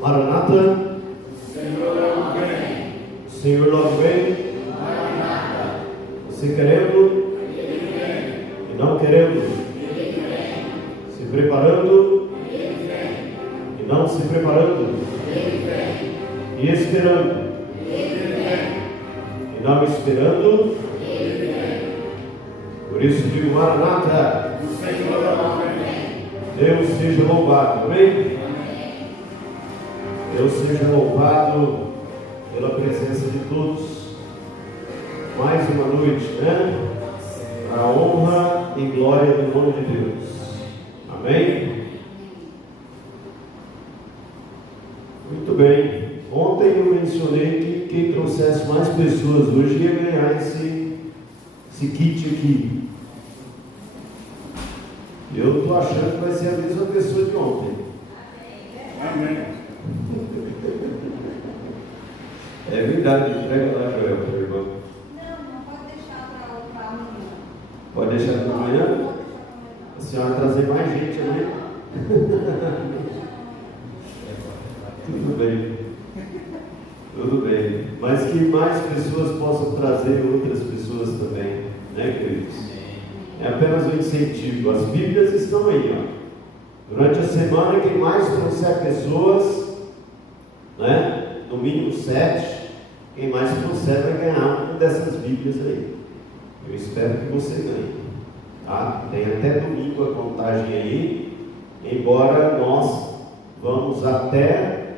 Maranata. O Senhor logo vem. Se querendo e não querendo. Se preparando e não se preparando. E esperando e não esperando. Por isso digo Maranata. Deus seja louvado, amém? Deus seja louvado pela presença de todos. Mais uma noite, né? A honra e glória do nome de Deus. Amém? Muito bem. Ontem eu mencionei que quem trouxesse mais pessoas hoje ia ganhar esse kit aqui. Eu estou achando que vai ser a mesma pessoa de ontem. Amém. É verdade, entrega lá, Joel, meu irmão. Não pode deixar para amanhã. Pode deixar para amanhã? A senhora trazer mais gente amanhã? Tudo bem. Tudo bem. Mas que mais pessoas possam trazer outras pessoas também, né, queridos? É apenas um incentivo. As Bíblias estão aí, ó. Durante a semana, quem mais trouxer pessoas, né? No mínimo 7. Quem mais trouxer vai ganhar uma dessas Bíblias aí. Eu espero que você ganhe. Tá? Tem até domingo a contagem aí. Embora nós vamos até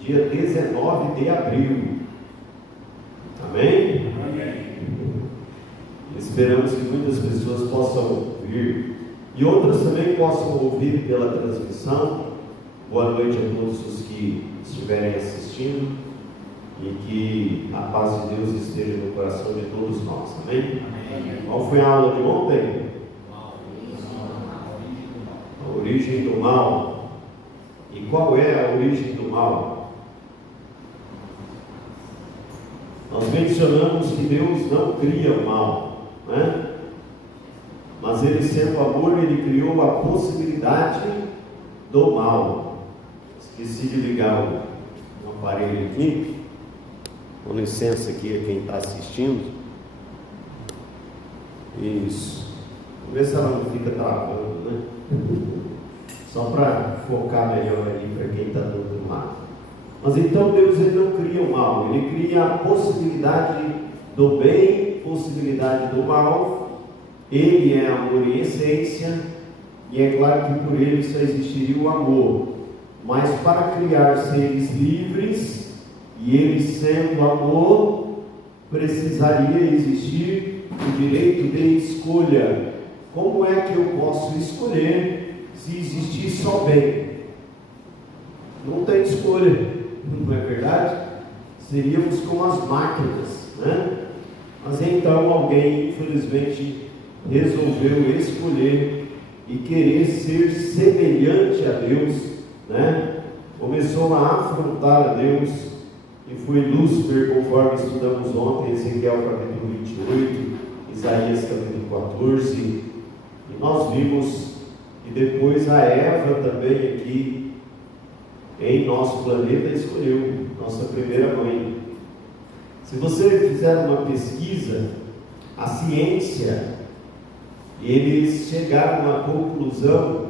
dia 19 de abril. Amém? Amém. Esperamos que muitas pessoas possam vir e outras também possam ouvir pela transmissão. Boa noite a todos os que estiverem assistindo e que a paz de Deus esteja no coração de todos nós. Amém? Amém. Qual foi a aula de ontem? A origem do mal. E qual é a origem do mal? Nós mencionamos que Deus não cria o mal, né? Mas Ele, sendo amor, Ele criou a possibilidade do mal. Esqueci de ligar o aparelho aqui. Com licença aqui a quem está assistindo. Isso. Vamos ver se ela não fica travando, né? Só para focar melhor ali para quem está do outro lado. Mas então Deus, Ele não cria o mal, Ele cria a possibilidade do bem, possibilidade do mal. Ele é amor em essência, e é claro que por Ele só existiria o amor. Mas para criar seres livres, e Ele sendo amor, precisaria existir o direito de escolha. Como é que eu posso escolher se existir só bem? Não tem escolha. Não é verdade? Seríamos como as máquinas, né? Mas então alguém, infelizmente, resolveu escolher e querer ser semelhante a Deus, né? Começou a afrontar a Deus e foi Lúcifer, conforme estudamos ontem, Ezequiel capítulo 28, Isaías capítulo 14, e nós vimos que depois a Eva também aqui em nosso planeta escolheu nossa primeira mãe. Se você fizer uma pesquisa, a ciência, eles chegaram à conclusão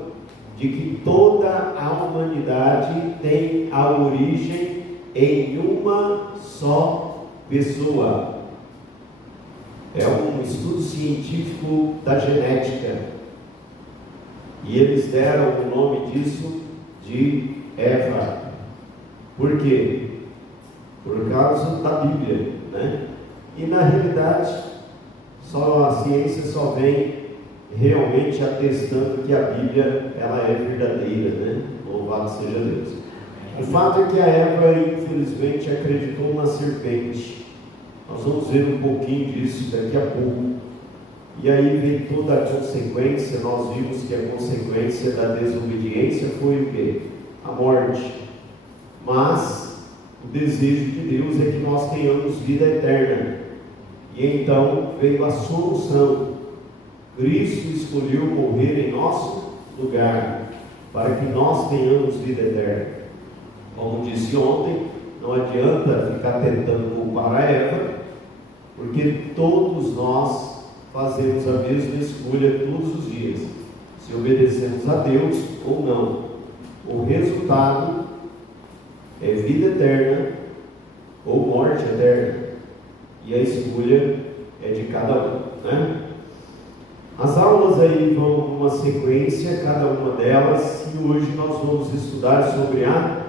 de que toda a humanidade tem a origem em uma só pessoa. É um estudo científico da genética, e eles deram o nome disso de Eva. Por quê? Por causa da Bíblia, né? E na realidade, só a ciência só vem realmente atestando que a Bíblia ela é verdadeira, né? Louvado seja Deus. O fato é que a Eva, infelizmente, acreditou na serpente. Nós vamos ver um pouquinho disso daqui a pouco. E aí vem toda a consequência. Nós vimos que a consequência da desobediência foi o quê? A morte. Mas o desejo de Deus é que nós tenhamos vida eterna. E então veio a solução. Cristo escolheu morrer em nosso lugar, para que nós tenhamos vida eterna. Como disse ontem, não adianta ficar tentando culpar a Eva, porque todos nós fazemos a mesma escolha todos os dias, se obedecemos a Deus ou não. O resultado é vida eterna ou morte eterna, e a escolha é de cada um, né? As aulas aí vão numa sequência, cada uma delas, e hoje nós vamos estudar sobre a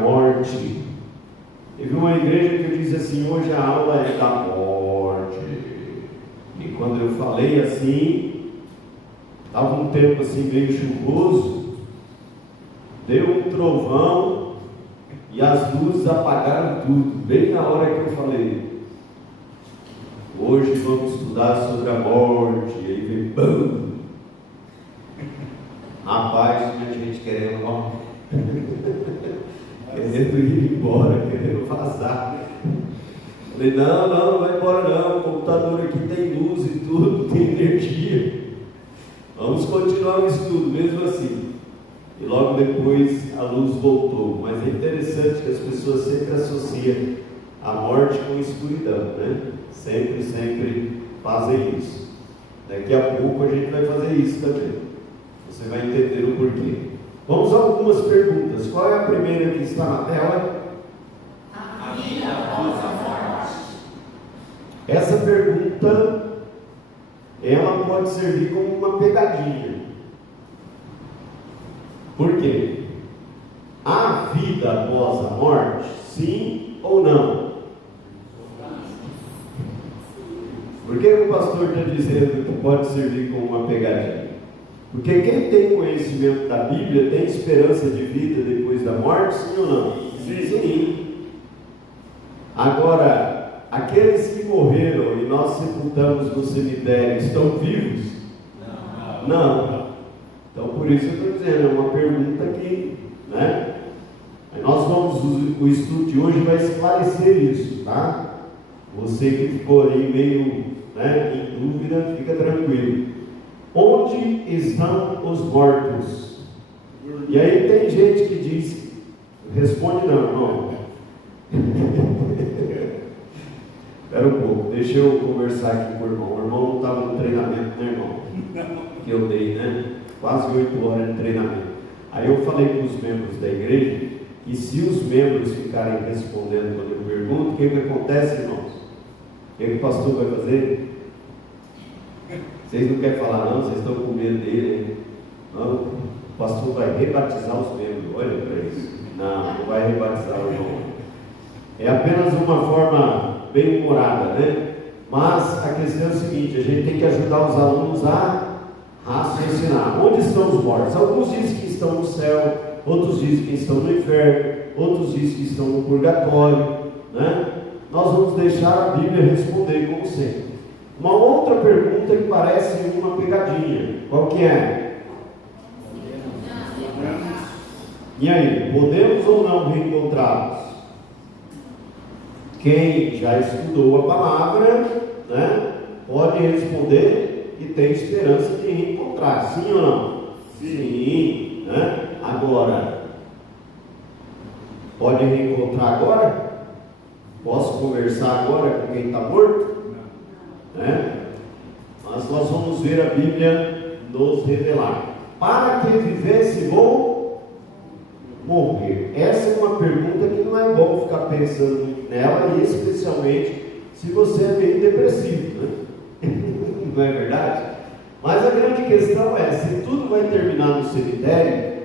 morte. Teve uma igreja que diz assim: hoje a aula é da morte. E quando eu falei assim, estava um tempo assim meio chuvoso, deu um trovão e as luzes apagaram tudo, bem na hora que eu falei. Hoje vamos estudar sobre a morte. E aí vem BAM! Rapaz, tinha gente querendo ir embora, querendo vazar. Falei, não vai embora não, o computador aqui tem luz e tudo, tem energia. Vamos continuar o estudo, mesmo assim. E logo depois a luz voltou. Mas é interessante que as pessoas sempre associam a morte com a escuridão, né? Sempre fazem isso. Daqui a pouco a gente vai fazer isso também. Você vai entender o porquê. Vamos a algumas perguntas. Qual é a primeira que está na tela? A vida após a morte. Essa pergunta, ela pode servir como uma pegadinha. Por quê? Há vida após a morte? Sim ou não? Por que o pastor está dizendo que pode servir como uma pegadinha? Porque quem tem conhecimento da Bíblia tem esperança de vida depois da morte, sim ou não? Sim. Agora, aqueles que morreram e nós sepultamos no cemitério estão vivos? Não. Então, por isso eu estou dizendo, é uma pergunta que, né? Nós vamos, o estudo de hoje vai esclarecer isso, tá? Você que ficou aí meio, né, em dúvida, fica tranquilo. Onde estão os mortos? E aí tem gente que diz, responde não. Espera um pouco, deixa eu conversar aqui com o irmão. O irmão não estava no treinamento, né, irmão? Que eu dei, né? Quase 8 horas de treinamento. Aí eu falei com os membros da igreja que se os membros ficarem respondendo quando eu pergunto, o que acontece, irmãos? O que o pastor vai fazer? Vocês não querem falar não? Vocês estão com medo dele, hein? Não, o pastor vai rebatizar os membros. Olha para isso. Não vai rebatizar o irmão. É apenas uma forma bem humorada, né? Mas a questão é o seguinte: a gente tem que ajudar os alunos a raciocinar. Onde estão os mortos? Alguns dizem que estão no céu, outros dizem que estão no inferno, outros dizem que estão no purgatório, né? Nós vamos deixar a Bíblia responder como sempre. Uma outra pergunta que parece uma pegadinha. Qual que é? E aí, podemos ou não reencontrá-los? Quem já estudou a palavra, né, pode responder e tem esperança de reencontrar. Sim ou não? Sim, né? Agora, pode reencontrar agora? Posso conversar agora com quem está morto? Né? Mas nós vamos ver a Bíblia nos revelar. Para que vivesse, vou morrer. Essa é uma pergunta que não é bom ficar pensando nela, e especialmente se você é meio depressivo, né? Não é verdade? Mas a grande questão é: se tudo vai terminar no cemitério,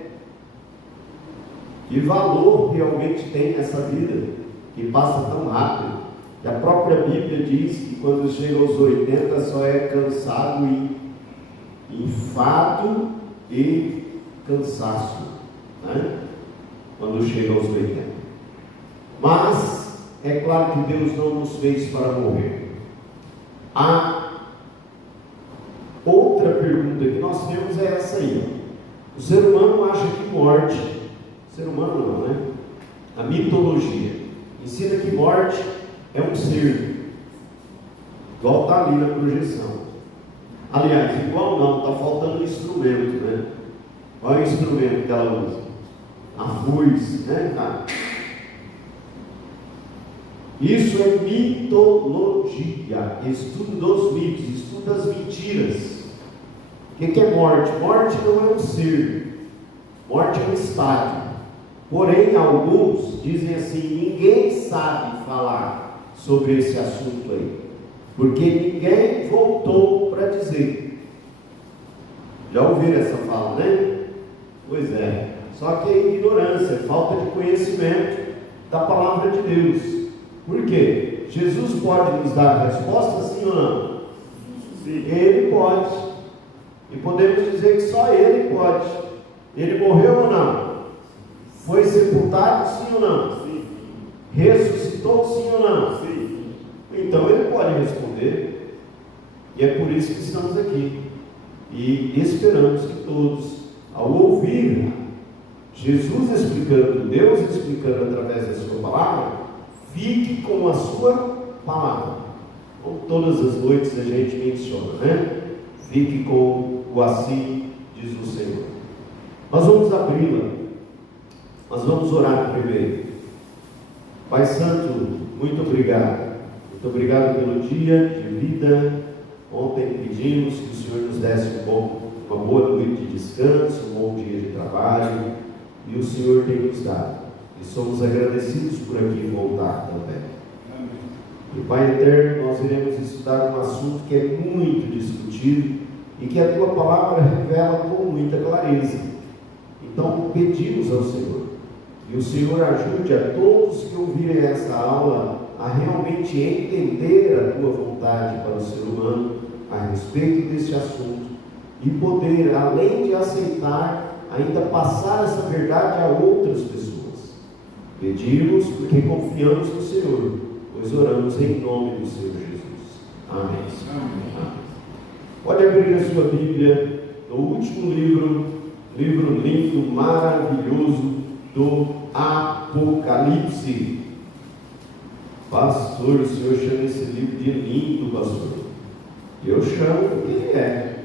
que valor realmente tem essa vida que passa tão rápido? E a própria Bíblia diz que quando chega aos 80 só é cansado e enfado e cansaço, né? Quando chega aos 80. Mas é claro que Deus não nos fez para morrer. A outra pergunta que nós temos é essa aí. O ser humano acha que morte, ser humano não, né? A mitologia ensina que morte é um ser, igual está ali na projeção. Aliás, igual não, está faltando um instrumento, né? Qual é o instrumento que ela usa? A arroz, né, cara? Isso é mitologia, estudo dos mitos, estudo das mentiras. O que é morte? Morte não é um ser, morte é um estado. Porém, alguns dizem assim: ninguém sabe falar sobre esse assunto aí, porque ninguém voltou para dizer. Já ouviram essa fala, né? Pois é, só que é ignorância, falta de conhecimento da palavra de Deus. Por quê? Jesus pode nos dar a resposta, sim ou não? Sim. Ele pode. E podemos dizer que só Ele pode. Ele morreu ou não? Foi sepultado, sim ou não? Sim. Ressuscitou, sim ou não? Sim. Então Ele pode responder. E é por isso que estamos aqui. E esperamos que todos, ao ouvir Jesus explicando, Deus explicando através da sua palavra, fique com a sua palavra. Como todas as noites a gente menciona, né? Fique com o assim, diz o Senhor. Nós vamos abri-la, mas vamos orar primeiro. Pai Santo, muito obrigado. Muito obrigado pelo dia de vida. Ontem pedimos que o Senhor nos desse uma boa noite de descanso, um bom dia de trabalho, e o Senhor tem nos dado. E somos agradecidos por aqui voltar também. Amém. E Pai eterno, nós iremos estudar um assunto que é muito discutido e que a Tua palavra revela com muita clareza. Então pedimos ao Senhor, e o Senhor ajude a todos que ouvirem essa aula a realmente entender a Tua vontade para o ser humano a respeito desse assunto e poder, além de aceitar, ainda passar essa verdade a outras pessoas. Pedimos porque confiamos no Senhor, pois oramos em nome do Senhor Jesus. Amém. Amém. Pode abrir a sua Bíblia no último livro lindo, maravilhoso do Apocalipse. Pastor, o senhor chama esse livro de lindo, pastor? Eu chamo porque ele é.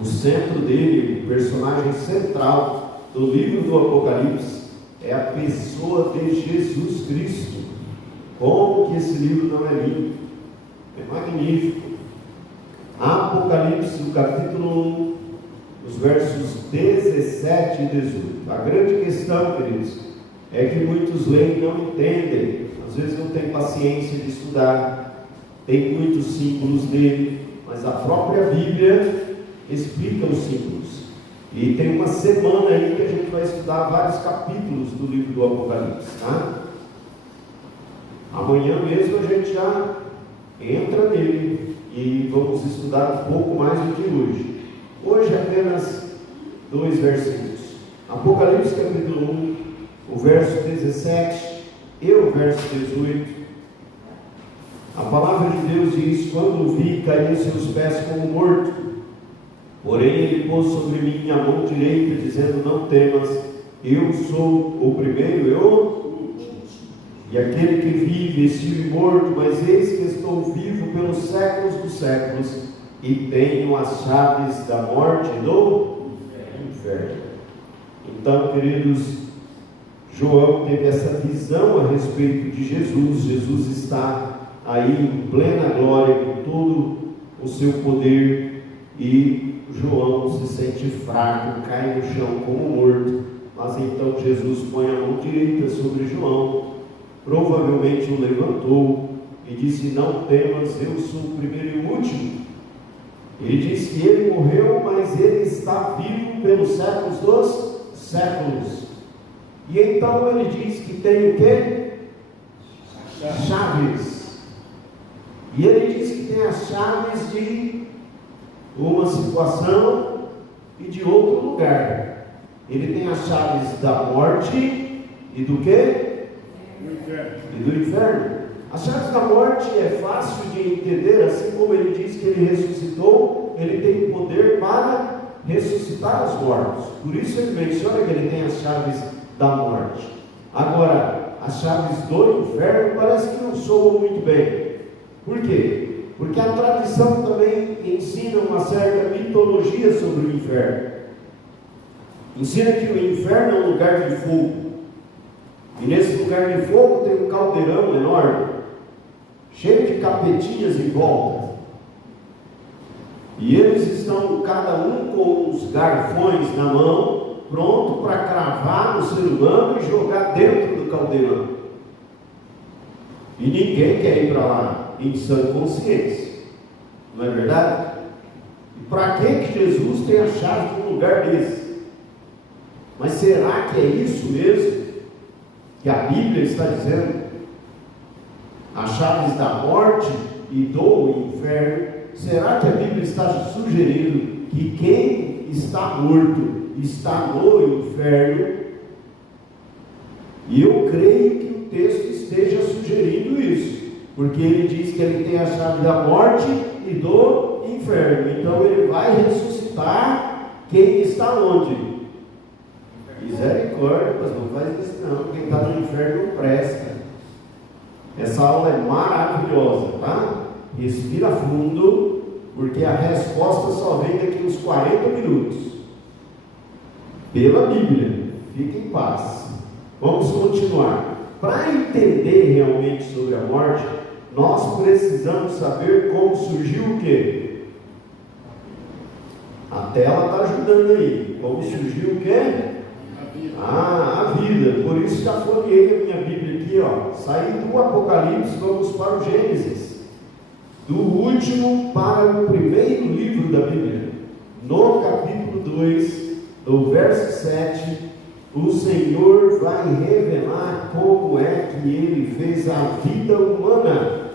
O centro dele, o personagem central do livro do Apocalipse, é a pessoa de Jesus Cristo. Como que esse livro não é lindo? É magnífico. Apocalipse, no capítulo 1, os versos 17 e 18. A grande questão, queridos, é que muitos leem e não entendem. Às vezes não tem paciência de estudar. Tem muitos símbolos nele, mas a própria Bíblia explica os símbolos. E tem uma semana aí que a gente vai estudar vários capítulos do livro do Apocalipse, tá? Amanhã mesmo a gente já entra nele e vamos estudar um pouco mais do que hoje. Hoje apenas 2 versículos. Apocalipse capítulo 1, o verso 17 e o verso 18. A palavra de Deus diz: quando o vi, caí aos seus pés como morto. Porém ele pôs sobre mim a mão direita, dizendo: não temas, eu sou o primeiro e o último, e aquele que vive, estive morto, mas eis que estou vivo pelos séculos dos séculos, e tenho as chaves da morte e do inferno. Então, queridos, João teve essa visão a respeito de Jesus. Jesus está aí em plena glória, com todo o seu poder, e João se sente fraco, cai no chão como morto. Mas então Jesus põe a mão direita sobre João, provavelmente o levantou e disse: não temas, eu sou o primeiro e o último. Ele diz que ele morreu, mas ele está vivo pelos séculos dos séculos. E então ele diz que tem o quê? Chaves. E ele diz que tem as chaves de uma situação e de outro lugar. Ele tem as chaves da morte e do quê? Do inferno. E do inferno. As chaves da morte é fácil de entender, assim como ele diz que ele ressuscitou, ele tem poder para ressuscitar os mortos. Por isso ele menciona que ele tem as chaves da morte. Agora, as chaves do inferno parece que não soam muito bem. Por quê? Porque a tradição também ensina uma certa mitologia sobre o inferno. Ensina que o inferno é um lugar de fogo. E nesse lugar de fogo tem um caldeirão enorme, cheio de capetinhas em volta. E eles estão, cada um com os garfões na mão, pronto para cravar no ser humano e jogar dentro do caldeirão. E ninguém quer ir para lá em sã consciência. Não é verdade? E para que Jesus tem a chave de um lugar desse? Mas será que é isso mesmo que a Bíblia está dizendo? As chaves da morte e do inferno. Será que a Bíblia está sugerindo que quem está morto está no inferno? E eu creio que o texto esteja sugerindo isso, porque ele diz que ele tem a chave da morte e do inferno. Então ele vai ressuscitar quem está onde? Misericórdia, mas não faz isso não. Quem está no inferno não presta. Essa aula é maravilhosa, tá? Respira fundo, porque a resposta só vem daqui uns 40 minutos. Pela Bíblia. Fique em paz. Vamos continuar. Para entender realmente sobre a morte, nós precisamos saber como surgiu o quê? A tela está ajudando aí. Como surgiu o quê? A vida. Por isso já folhei a minha Bíblia aqui, ó. Saí do Apocalipse, vamos para o Gênesis. Do último para o primeiro livro da Bíblia. No capítulo 2, do verso 7, o Senhor vai revelar como é que Ele fez a vida humana.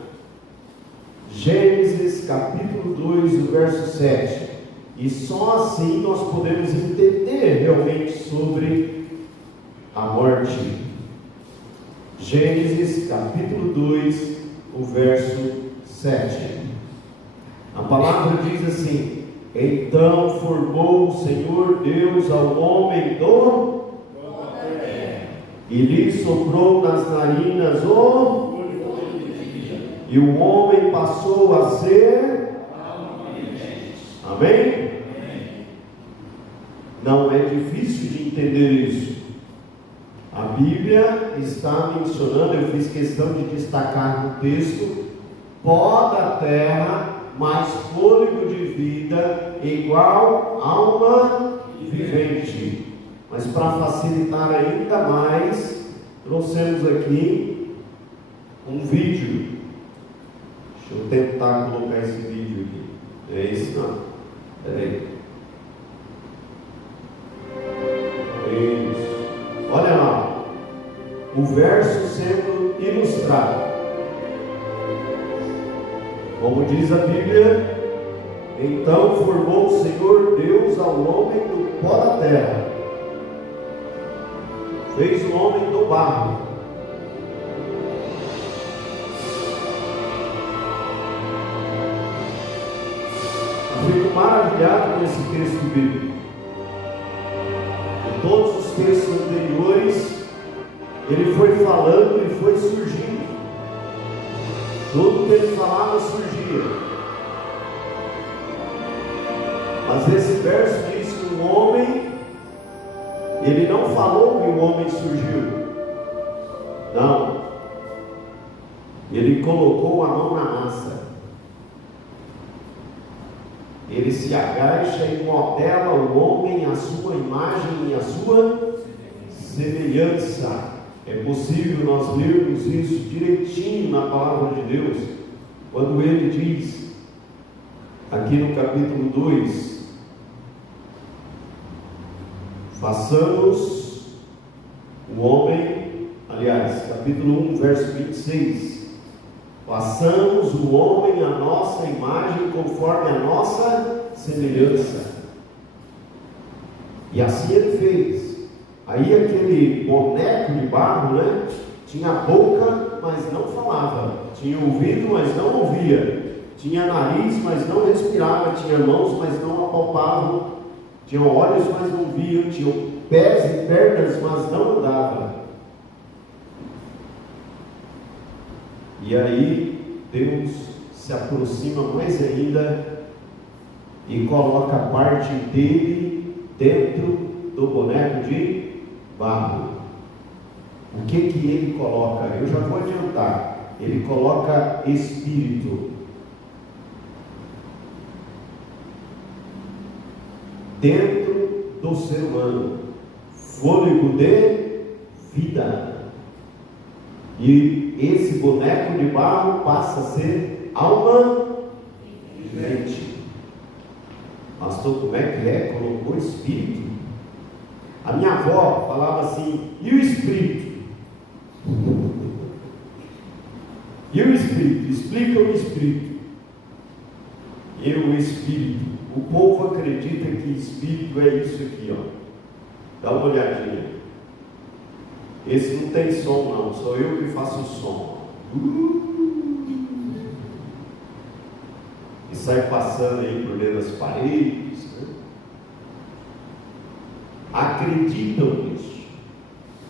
Gênesis capítulo 2, do verso 7. E só assim nós podemos entender realmente sobre a morte. Gênesis capítulo 2, o verso 7. A palavra diz assim: então formou o Senhor Deus ao homem do e lhe soprou nas narinas e o homem passou a ser. Amém? Não é difícil de entender isso. A Bíblia está mencionando, eu fiz questão de destacar no texto, pó da terra, mais fôlego de vida, igual alma vivente. Mas para facilitar ainda mais, trouxemos aqui um vídeo. Deixa eu tentar colocar esse vídeo aqui. É esse não. Peraí. Isso. Olha lá. O verso sendo ilustrado. Como diz a Bíblia, então formou o Senhor Deus ao homem do pó da terra. Fez o homem do barro. Eu fico maravilhado com esse texto bíblico. Em todos os textos anteriores, ele foi falando e foi surgindo. Tudo que ele falava surgia. Mas esse verso diz que o homem, ele não falou que o homem surgiu. Não. Ele colocou a mão na massa. Ele se agacha e modela o homem à sua imagem e à sua semelhança. É possível nós lermos isso direitinho na palavra de Deus, quando ele diz, aqui no capítulo 2, façamos o homem, aliás, capítulo 1, verso 26, façamos o homem à nossa imagem, conforme a nossa semelhança. E assim ele fez. Aí aquele boneco de barro, né? Tinha boca, mas não falava. Tinha ouvido, mas não ouvia. Tinha nariz, mas não respirava. Tinha mãos, mas não apalpavam. Tinha olhos, mas não viam. Tinha pés e pernas, mas não andavam. E aí Deus se aproxima mais ainda e coloca a parte dele dentro do boneco de barro. O que ele coloca? Eu já vou adiantar. Ele coloca espírito dentro do ser humano, fôlego de vida. E esse boneco de barro passa a ser alma vivente. Pastor, como é que é? Colocou espírito? A minha avó falava assim: e o espírito? E o espírito? Explica o espírito. E o espírito? O povo acredita que espírito é isso aqui, ó. Dá uma olhadinha. Esse não tem som não, sou eu que faço o som. E sai passando aí por dentro das paredes, né? Acreditam nisso.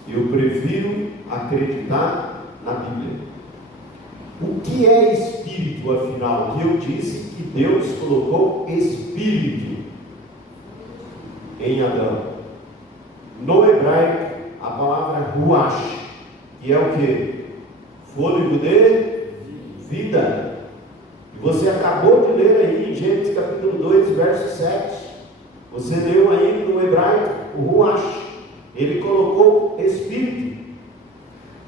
Eu prefiro acreditar na Bíblia. O que é espírito, afinal? Que eu disse que Deus colocou espírito em Adão. No hebraico, a palavra ruach, que é o que? Fôlego de vida. E você acabou de ler aí em Gênesis capítulo 2, verso 7. Você leu aí no hebraico o ruach. Ele colocou espírito.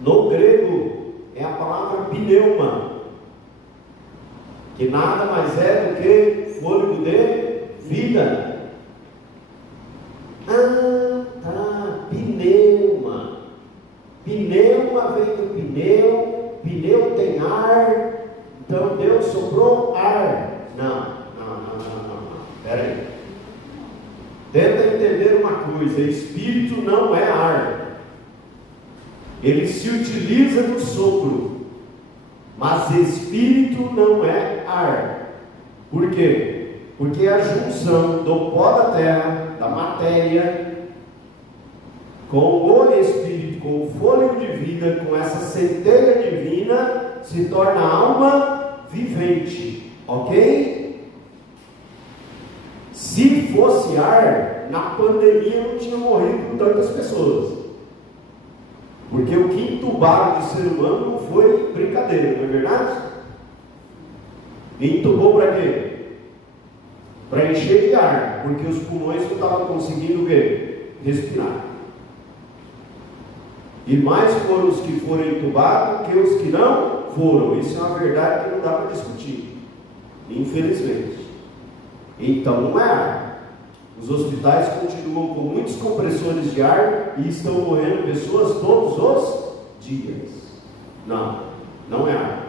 No grego é a palavra pneuma, que nada mais é do que fôlego de vida. Ah, tá, pneuma. Pneuma vem do pneu, pneu tem ar, então Deus soprou ar. Não. Espera aí. Tenta entender uma coisa: espírito não é ar. Ele se utiliza do sopro, mas espírito não é ar. Por quê? Porque a junção do pó da terra, da matéria, com o espírito, com o fôlego de vida, com essa centelha divina, se torna alma vivente. Ok? Se fosse ar, na pandemia não tinha morrido tantas pessoas. Porque o que entubaram de ser humano não foi brincadeira, não é verdade? E entubou para quê? Para encher de ar, porque os pulmões não estavam conseguindo o quê? Respirar. E mais foram os que foram entubados que os que não foram. Isso é uma verdade que não dá para discutir, infelizmente. Então não é ar. Os hospitais continuam com muitos compressores de ar e estão morrendo pessoas todos os dias. Não é ar.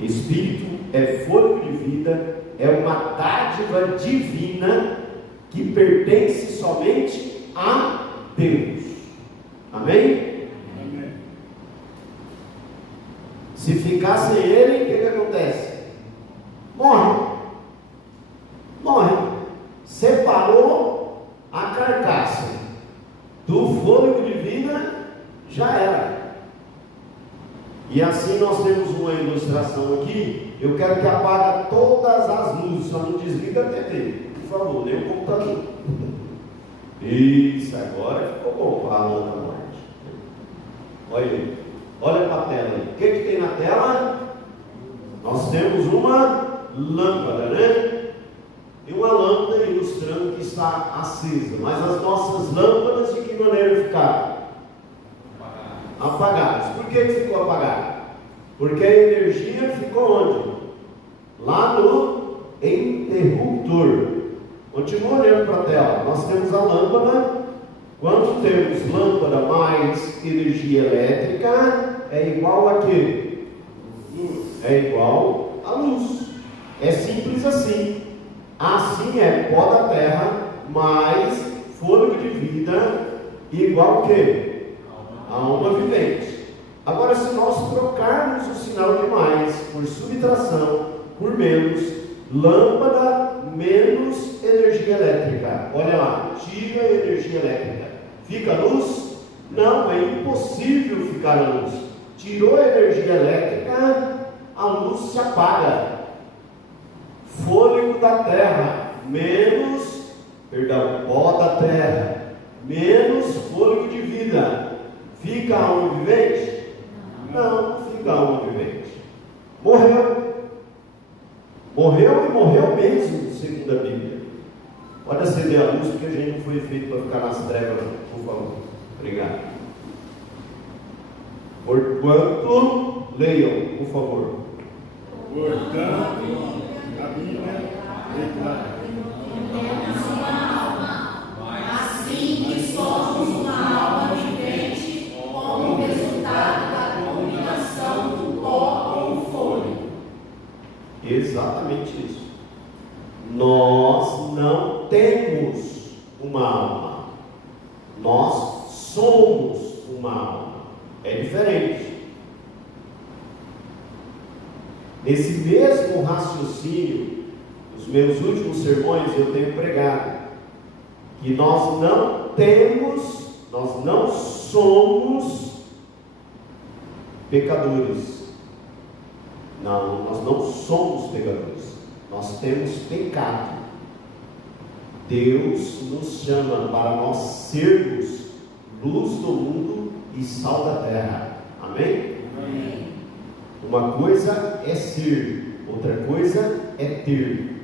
Espírito é fôlego de vida, é uma dádiva divina que pertence somente a Deus. Amém? Amém. Se ficar sem ele, o que acontece? Morre. Separou a carcaça do fôlego de vida, já era. E assim nós temos uma ilustração aqui. Eu quero que apague todas as luzes, só não desliga a TV, por favor, nem o computador. Isso, agora ficou bom para a lã da morte. Olha aí, olha para a tela aí. O que tem na tela? Nós temos uma lâmpada, né? E uma lâmpada ilustrando que está acesa. Mas as nossas lâmpadas de que maneira ficaram? Apagadas. Por que ficou apagada? Porque a energia ficou onde? Lá no interruptor. Continua olhando para a tela. Nós temos a lâmpada. Quando temos lâmpada mais energia elétrica, é igual a quê? É igual a luz. É simples assim. Assim é pó da terra mais fôlego de vida igual a quê? A alma vivente. Agora, se nós trocarmos o sinal de mais por subtração, por menos, lâmpada menos energia elétrica. Olha lá, tira a energia elétrica. Fica a luz? Não, é impossível ficar a luz. Tirou a energia elétrica, a luz se apaga. Fôlego da terra menos pó da terra, menos fôlego de vida, fica a alma vivente? Não, fica a alma vivente. Morreu. Morreu e morreu mesmo, segundo a Bíblia. Pode acender a luz, porque a gente não foi feito para ficar nas trevas, por favor. Obrigado. Porquanto, leiam, por favor. Portanto, a Bíblia declara: assim que somos uma alma vivente, como resultado da combinação do pó com o fôlego. Exatamente isso. Nós não temos uma alma. Nós somos uma alma. É diferente. Nesse mesmo raciocínio, nos meus últimos sermões eu tenho pregado que nós não somos pecadores. Não, nós não somos pecadores. Nós temos pecado. Deus nos chama para nós sermos luz do mundo e sal da terra. Amém? Amém. Uma coisa é ser, outra coisa é ter.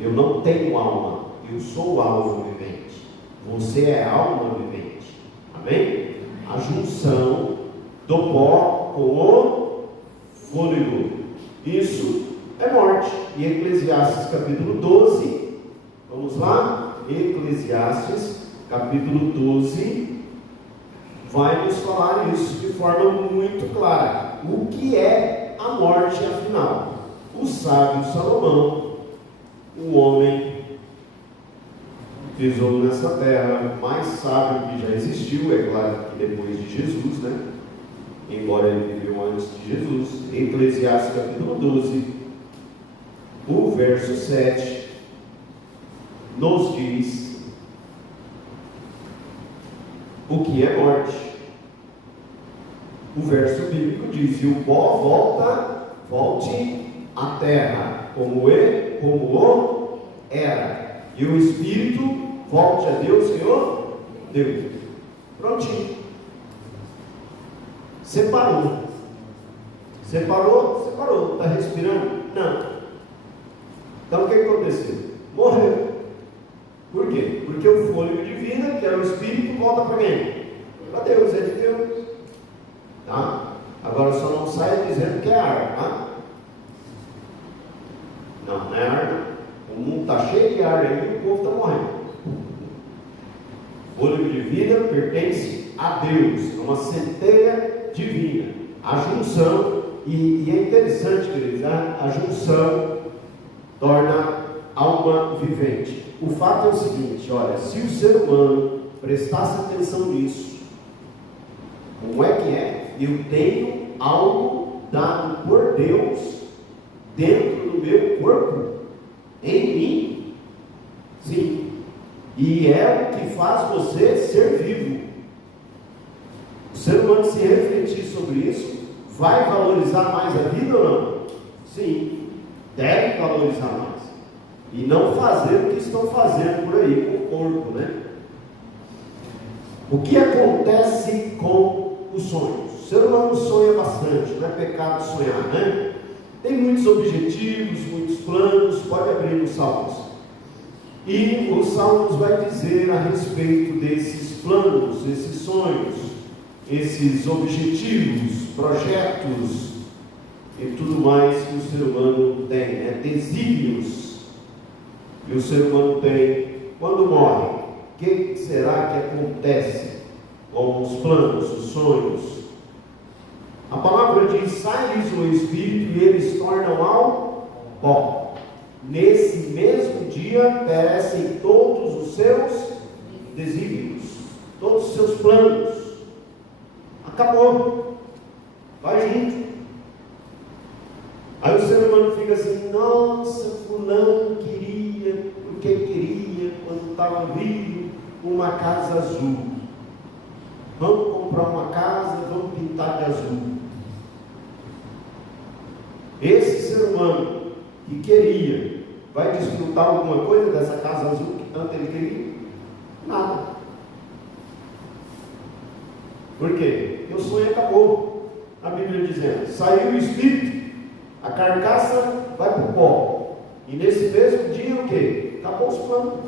Eu não tenho alma, eu sou alma vivente. Você é alma vivente. Amém? A junção do pó com o fôlego. Isso é morte. E Eclesiastes capítulo 12, vamos lá? Eclesiastes capítulo 12 vai nos falar isso de forma muito clara. O que é a morte, afinal? O sábio Salomão, o homem que pisou nessa terra, mais sábio que já existiu, é claro que depois de Jesus, né? Embora ele viveu antes de Jesus. Eclesiastes capítulo 12, o verso 7 nos diz o que é morte. O verso bíblico diz: e o pó volte à terra, como o era, e o espírito volte a Deus, Senhor Deus. Prontinho. Separou. Está respirando? Não. Então o que aconteceu? Morreu. Por quê? Porque o fôlego de vida, que é o espírito, volta para quem? Para Deus, é de Deus. Tá? Agora só não sai dizendo que é ar, tá? Não é ar não. O mundo está cheio de ar aí e o povo está morrendo. O fôlego de vida pertence a Deus, é uma centelha divina. A junção, e é interessante, queridos, a junção torna alma vivente. O fato é o seguinte, olha, se o ser humano prestasse atenção nisso, como é que é? Eu tenho algo dado por Deus dentro do meu corpo, em mim. Sim. E é o que faz você ser vivo. O ser humano, se refletir sobre isso, vai valorizar mais a vida ou não? Sim. Deve valorizar mais. E não fazer o que estão fazendo por aí com o corpo, né? O que acontece com os sonhos? O ser humano sonha bastante, não é pecado sonhar, né? Tem muitos objetivos, muitos planos. Pode abrir nos Salmos. E os Salmos vai dizer a respeito desses planos, esses sonhos, esses objetivos, projetos e tudo mais que o ser humano tem, desígnios. E o ser humano tem, quando morre, o que será que acontece com os planos, os sonhos? A palavra diz: sai-lhes o espírito e eles tornam ao pó. Nesse mesmo dia perecem todos os seus desígnios, todos os seus planos. Acabou. Vai junto. Aí o ser humano fica assim: nossa, fulano queria, porque queria, quando estava vivo, uma casa azul. Vamos comprar uma casa, vamos pintar de azul. Esse ser humano que queria, vai desfrutar alguma coisa dessa casa azul que tanto ele queria? Nada. Por quê? Porque o sonho acabou. A Bíblia dizendo, saiu o espírito, a carcaça vai para o pó. E nesse mesmo dia o quê? Acabou os planos,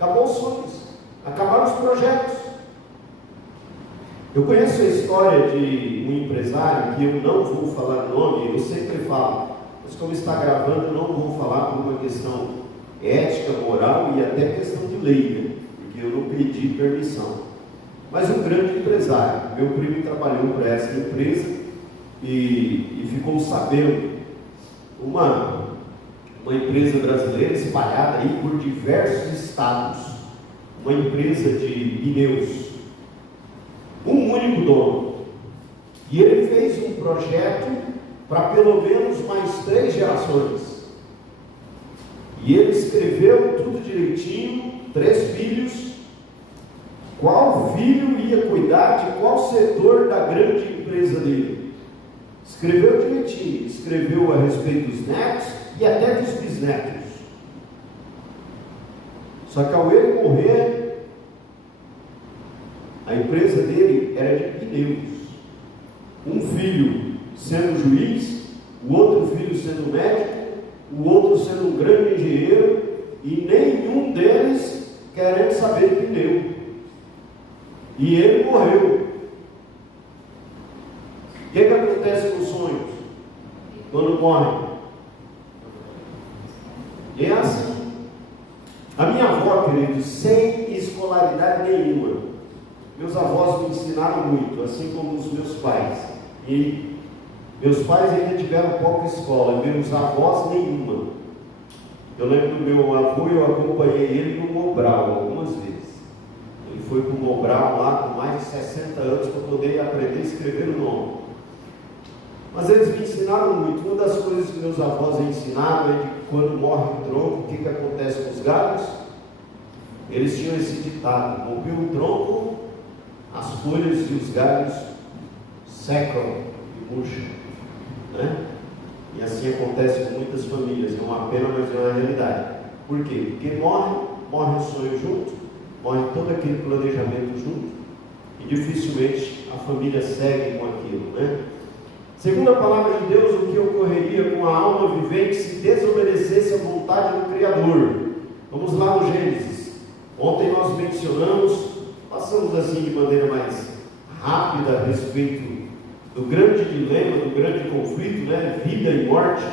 acabou os sonhos, acabaram os projetos. Eu conheço a história de um empresário, que eu não vou falar o nome, eu sempre falo, mas como está gravando, eu não vou falar por uma questão ética, moral e até questão de lei, né? Porque eu não pedi permissão. Mas um grande empresário, meu primo trabalhou para essa empresa e ficou sabendo, uma empresa brasileira espalhada aí por diversos estados, uma empresa de pneus, um único dono, e ele fez um projeto para pelo menos mais 3 gerações, e ele escreveu tudo direitinho, 3 filhos, qual filho ia cuidar de qual setor da grande empresa dele, escreveu direitinho, escreveu a respeito dos netos e até dos bisnetos. Só que ao ele morrer, a empresa dele era de pneus. Um filho sendo juiz, o outro filho sendo médico, o outro sendo um grande engenheiro, e nenhum deles querendo saber de pneu. E ele morreu. O que acontece com os sonhos quando morrem? É assim. A minha avó, querido, sem escolaridade nenhuma, meus avós me ensinaram muito, assim como os meus pais. E meus pais ainda tiveram pouca escola, meus avós nenhuma. Eu lembro do meu avô, eu acompanhei ele no Mobral algumas vezes. Ele foi para o Mobral lá com mais de 60 anos para poder aprender a escrever o nome. Mas eles me ensinaram muito. Uma das coisas que meus avós ensinaram é de quando morre o tronco, o que acontece com os galhos? Eles tinham esse ditado: rompeu o tronco, as folhas e os galhos secam e murcham, né? E assim acontece com muitas famílias. É uma pena, mas é uma realidade. Por quê? Porque morre o sonho junto, morre todo aquele planejamento junto, e dificilmente a família segue com aquilo, né? Segundo a palavra de Deus, o que ocorreria com a alma vivente se desobedecesse à vontade do Criador? Vamos lá no Gênesis. Ontem nós mencionamos, passamos assim de maneira mais rápida a respeito do grande dilema, do grande conflito, né? Vida e morte.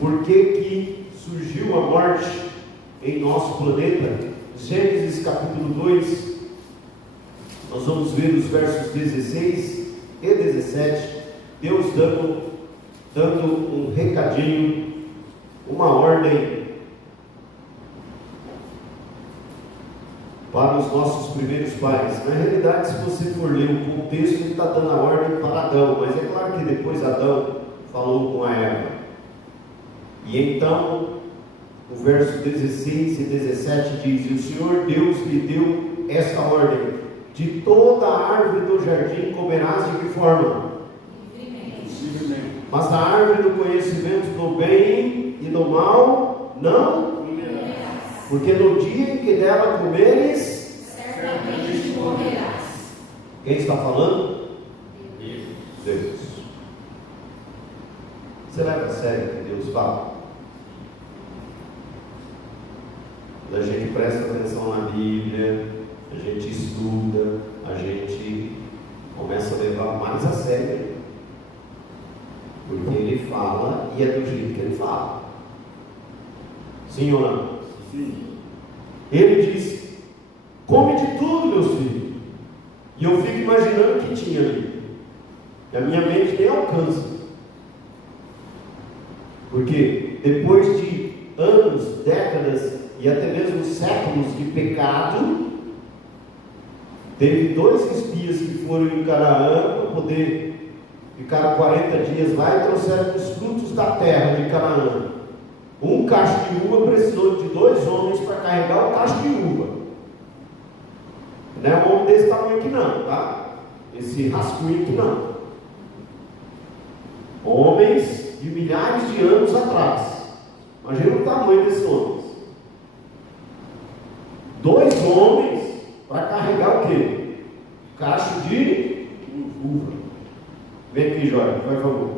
Por que surgiu a morte em nosso planeta? Gênesis capítulo 2, nós vamos ver os versos 16 e 17, Deus dando um recadinho, uma ordem para os nossos primeiros pais. Na realidade, se você for ler o contexto, ele está dando a ordem para Adão, mas é claro que depois Adão falou com a Eva. E então, o verso 16 e 17 diz: e o Senhor Deus lhe deu esta ordem: de toda a árvore do jardim comerás de que forma? Livremente. Mas da árvore do conhecimento do bem e do mal não comerás, porque no dia em que dela comeres, certamente morrerás. Quem está falando? Deus. Você leva a sério o que Deus fala? Quando a gente presta atenção na Bíblia, a gente estuda, a gente começa a levar mais a sério, porque ele fala e é do jeito que ele fala. Sim ou não? Sim. Ele diz: come de tudo, meus filhos. E eu fico imaginando o que tinha ali, e a minha mente nem alcança, porque depois de anos, décadas e até mesmo séculos de pecado, teve 2 espias que foram em Canaã para poder ficar 40 dias lá e trouxeram os frutos da terra de Canaã. Um cacho de uva precisou de 2 homens para carregar o cacho de uva. Não é um homem desse tamanho aqui não, tá? Esse rascunho aqui não. Homens de milhares de anos atrás. Imagina o tamanho desses homens. 2 homens para carregar o quê? Cacho de uva. Vem aqui, Jorge, por favor.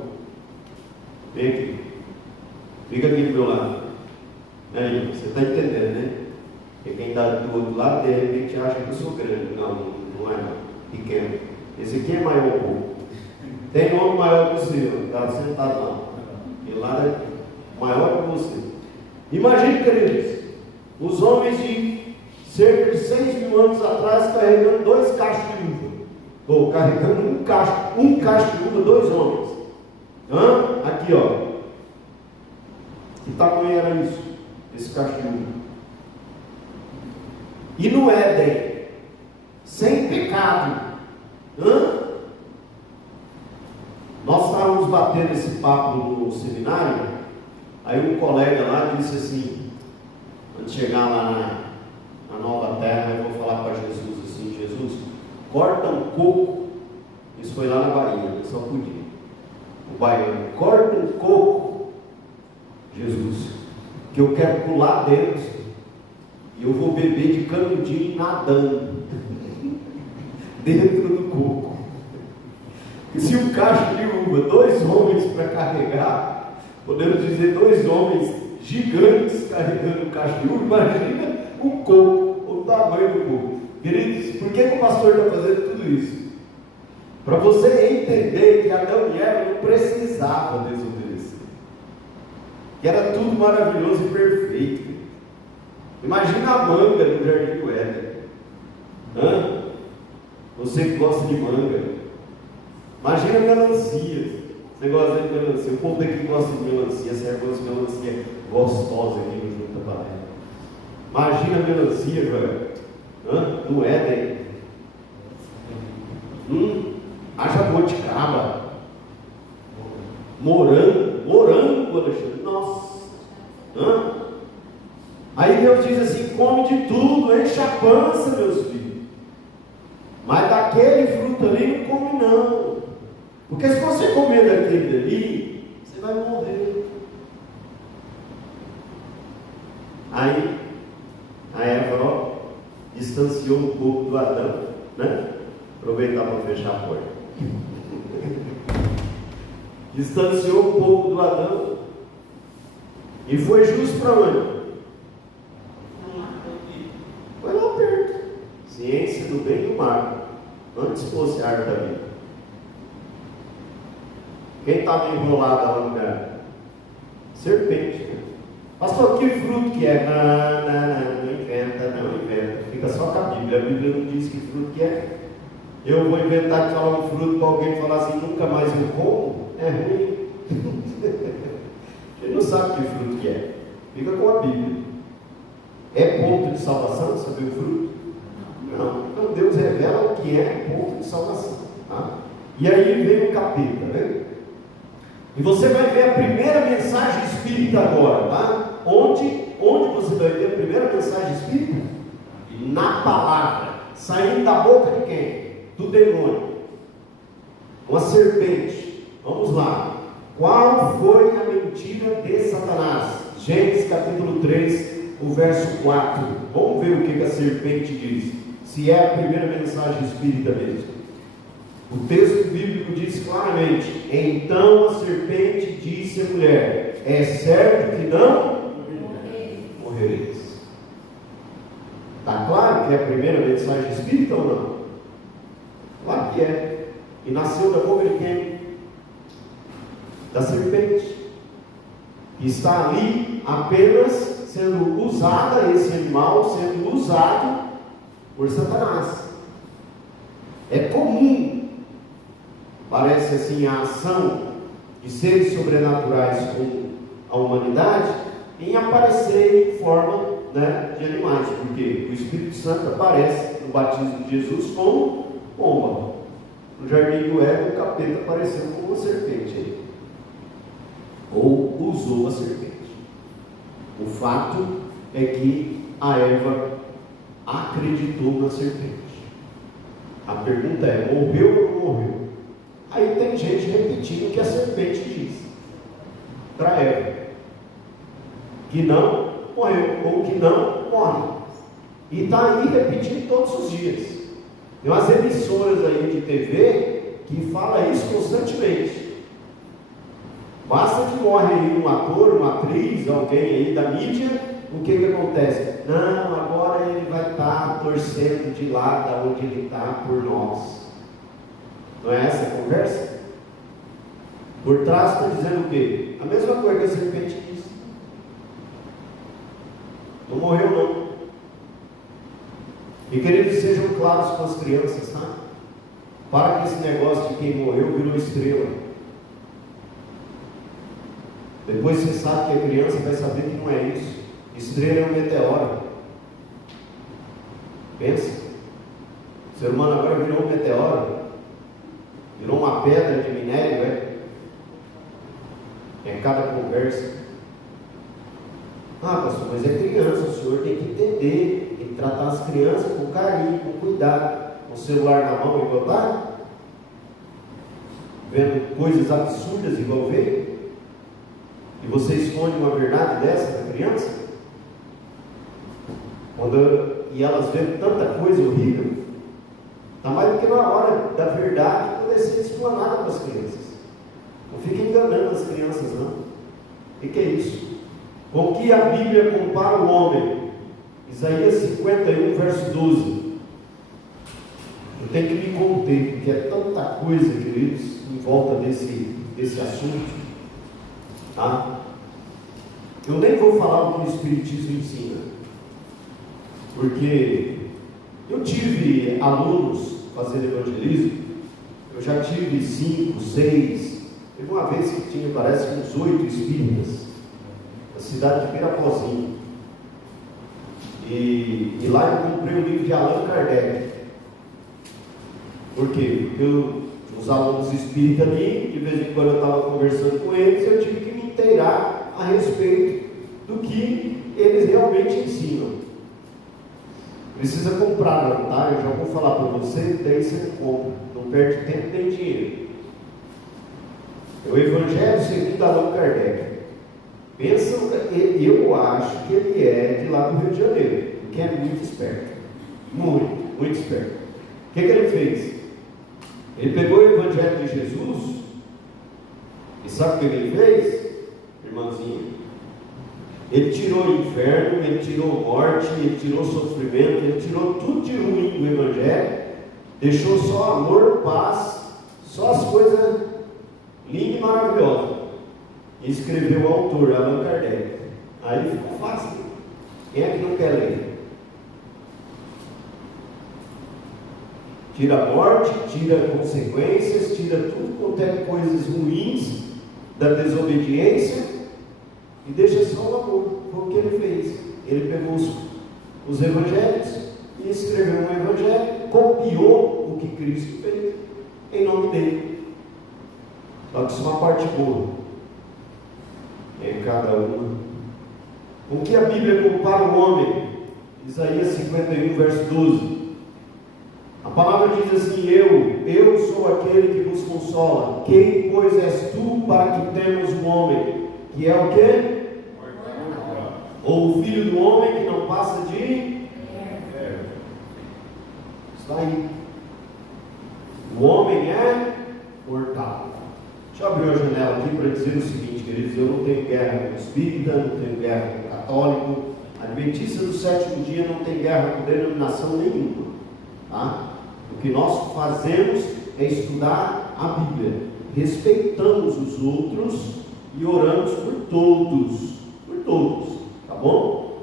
Vem aqui. Fica aqui do meu lado. Aí, você está entendendo, né? Porque quem está do outro lado, de repente, acha que eu sou grande. Não, não é não. Pequeno. Esse aqui é maior um pouco. Tem homem maior que o seu. Está sentado lá. Ele lá é maior que você. Imagine, queridos, os homens de cerca de 6.000 anos atrás carregando 2 cachos de uva. Ou carregando um cacho de uva, 2 homens. Aqui, ó. Que tamanho era isso? Esse cacho de uva. E no Éden, sem pecado. Nós estávamos batendo esse papo no seminário. Aí um colega lá disse assim, antes de chegar lá na nova terra, eu vou falar para Jesus assim: Jesus, corta um coco. Isso foi lá na Bahia, só podia. O baiano, corta um coco, Jesus, que eu quero pular dentro e eu vou beber de canudinho nadando dentro do coco. E se um cacho de uva, 2 homens para carregar, podemos dizer 2 homens gigantes carregando um cacho de uva, imagina um coco, o tamanho do coco. Queridos, por que o pastor está fazendo tudo isso? Para você entender que Adão e Eva não precisavam desobedecer, que era tudo maravilhoso e perfeito. Imagina a manga do jardim do Éden. Você que gosta de manga, imagina a melancia. Você gosta de melancia? O povo daqui gosta de melancia. Essa erva de melancia gostosa aqui no Junta Paraíba. Imagina a melancia, velho. No Éden. Haja boticaba. Morango, Alexandre. Nossa. Aí Deus diz assim: come de tudo, enche a pança, meus filhos. Mas daquele fruto ali não come não. Porque se você comer daquele ali, você vai morrer. Aí a Eva, distanciou um pouco do Adão, né? Aproveitar para fechar a porta. Distanciou um pouco do Adão e foi justo para onde? Foi lá perto. Ciência do bem e do mal. Antes fosse a árvore da vida. Quem estava enrolado lá no lugar? Serpente. Pastor, que fruto que é? Não inventa. Fica só com a Bíblia. A Bíblia não diz que fruto que é. Eu vou inventar de falar um fruto para alguém falar assim: nunca mais eu como. É ruim. Ele não sabe que fruto que é. Fica com a Bíblia. É ponto de salvação saber o fruto? Não. Então Deus revela o que é ponto de salvação. Tá? E aí vem o capeta, né? E você vai ver a primeira mensagem espírita agora, tá? Onde você vai ver a primeira mensagem espírita? Na palavra, saindo da boca de quem? Do demônio. Uma serpente. Vamos lá. Qual foi a mentira de Satanás? Gênesis capítulo 3, o verso 4. Vamos ver o que a serpente diz. Se é a primeira mensagem espírita mesmo. O texto bíblico diz claramente: então a serpente disse à mulher: é certo que não morrereis. Está claro que é a primeira mensagem espírita ou não? Claro que é. E nasceu da boca de quem? Da serpente. Que está ali apenas sendo usada, esse animal sendo usado por Satanás. É comum, parece assim, a ação de seres sobrenaturais com a humanidade em aparecer em forma, né, de animais, porque o Espírito Santo aparece no batismo de Jesus como pomba. No jardim do Éden, o capeta apareceu como uma serpente aí, ou usou a serpente. O fato é que a Eva acreditou na serpente. A pergunta é: morreu ou não morreu? Aí tem gente repetindo o que a serpente diz para Eva. que não morreu, ou que não morre. E está aí repetindo todos os dias. Tem umas emissoras aí de TV que falam isso constantemente. Basta que morre aí um ator, uma atriz, alguém aí da mídia, o que acontece? Não, agora ele vai estar torcendo de lá, da onde ele está, por nós. Não é essa a conversa? Por trás está dizendo o quê? A mesma coisa que a serpente diz. Não morreu não. E queridos, sejam claros com as crianças, tá? Para que esse negócio de quem morreu virou estrela. Depois você sabe que a criança vai saber que não é isso. Estrela é um meteoro. Pensa. O ser humano agora virou um meteoro. Virou uma pedra de minério, é cada conversa. Ah, pastor, mas é criança, o senhor tem que entender, tem que tratar as crianças com carinho, com cuidado. Com o celular na mão igual tá? Vendo coisas absurdas igual veio? E você esconde uma verdade dessa da criança? E elas vêem tanta coisa horrível, está mais do que na hora da verdade poder ser explanada para as crianças. Não fique enganando as crianças, não. O que é isso? Com que a Bíblia compara o homem? Isaías 51, verso 12. Eu tenho que me conter, porque é tanta coisa, queridos, em volta desse assunto. Tá? Eu nem vou falar o que o Espiritismo ensina, porque eu tive alunos fazendo evangelismo. Eu já tive 5, 6. Teve uma vez que tinha, parece, uns 8 espíritas na cidade de Pirapozinho. E lá eu comprei o livro de Allan Kardec. Por quê? Porque os alunos espíritas ali, de vez em quando eu estava conversando com eles, eu tive que me inteirar a respeito do que eles realmente ensinam. Precisa comprar, não, tá? Eu já vou falar para você, daí você compra. Não perde tempo nem dinheiro. É o Evangelho segundo Allan Kardec. Pensa, eu acho que ele é de lá do Rio de Janeiro, que é muito esperto. Muito esperto. O que ele fez? Ele pegou o Evangelho de Jesus, e sabe o que ele fez, irmãzinha? Ele tirou o inferno, ele tirou morte, ele tirou sofrimento, ele tirou tudo de ruim do Evangelho, deixou só amor, paz, só as coisas lindas e maravilhosas. E escreveu o autor, Allan Kardec. Aí ficou fácil. Quem é que não quer ler? Tira a morte, tira consequências, tira tudo quanto é coisas ruins da desobediência e deixa só o amor. Foi o que ele fez. Ele pegou os evangelhos e escreveu um evangelho, copiou o que Cristo fez em nome dele. Só que isso é uma parte boa. É cada uma. Com que a Bíblia compara o homem? Isaías 51, verso 12. A palavra diz assim: eu sou aquele que vos consola. Quem, pois, és tu para que temas o homem? Que é o quê? Ou o filho do homem que não passa de? Está aí. O homem é mortal. Deixa eu abrir uma janela aqui para dizer o seguinte, queridos: eu não tenho guerra com o espírita, não tenho guerra com o católico. Adventista do sétimo dia não tem guerra com denominação nenhuma. Tá? O que nós fazemos é estudar a Bíblia, respeitamos os outros e oramos por todos, tá bom?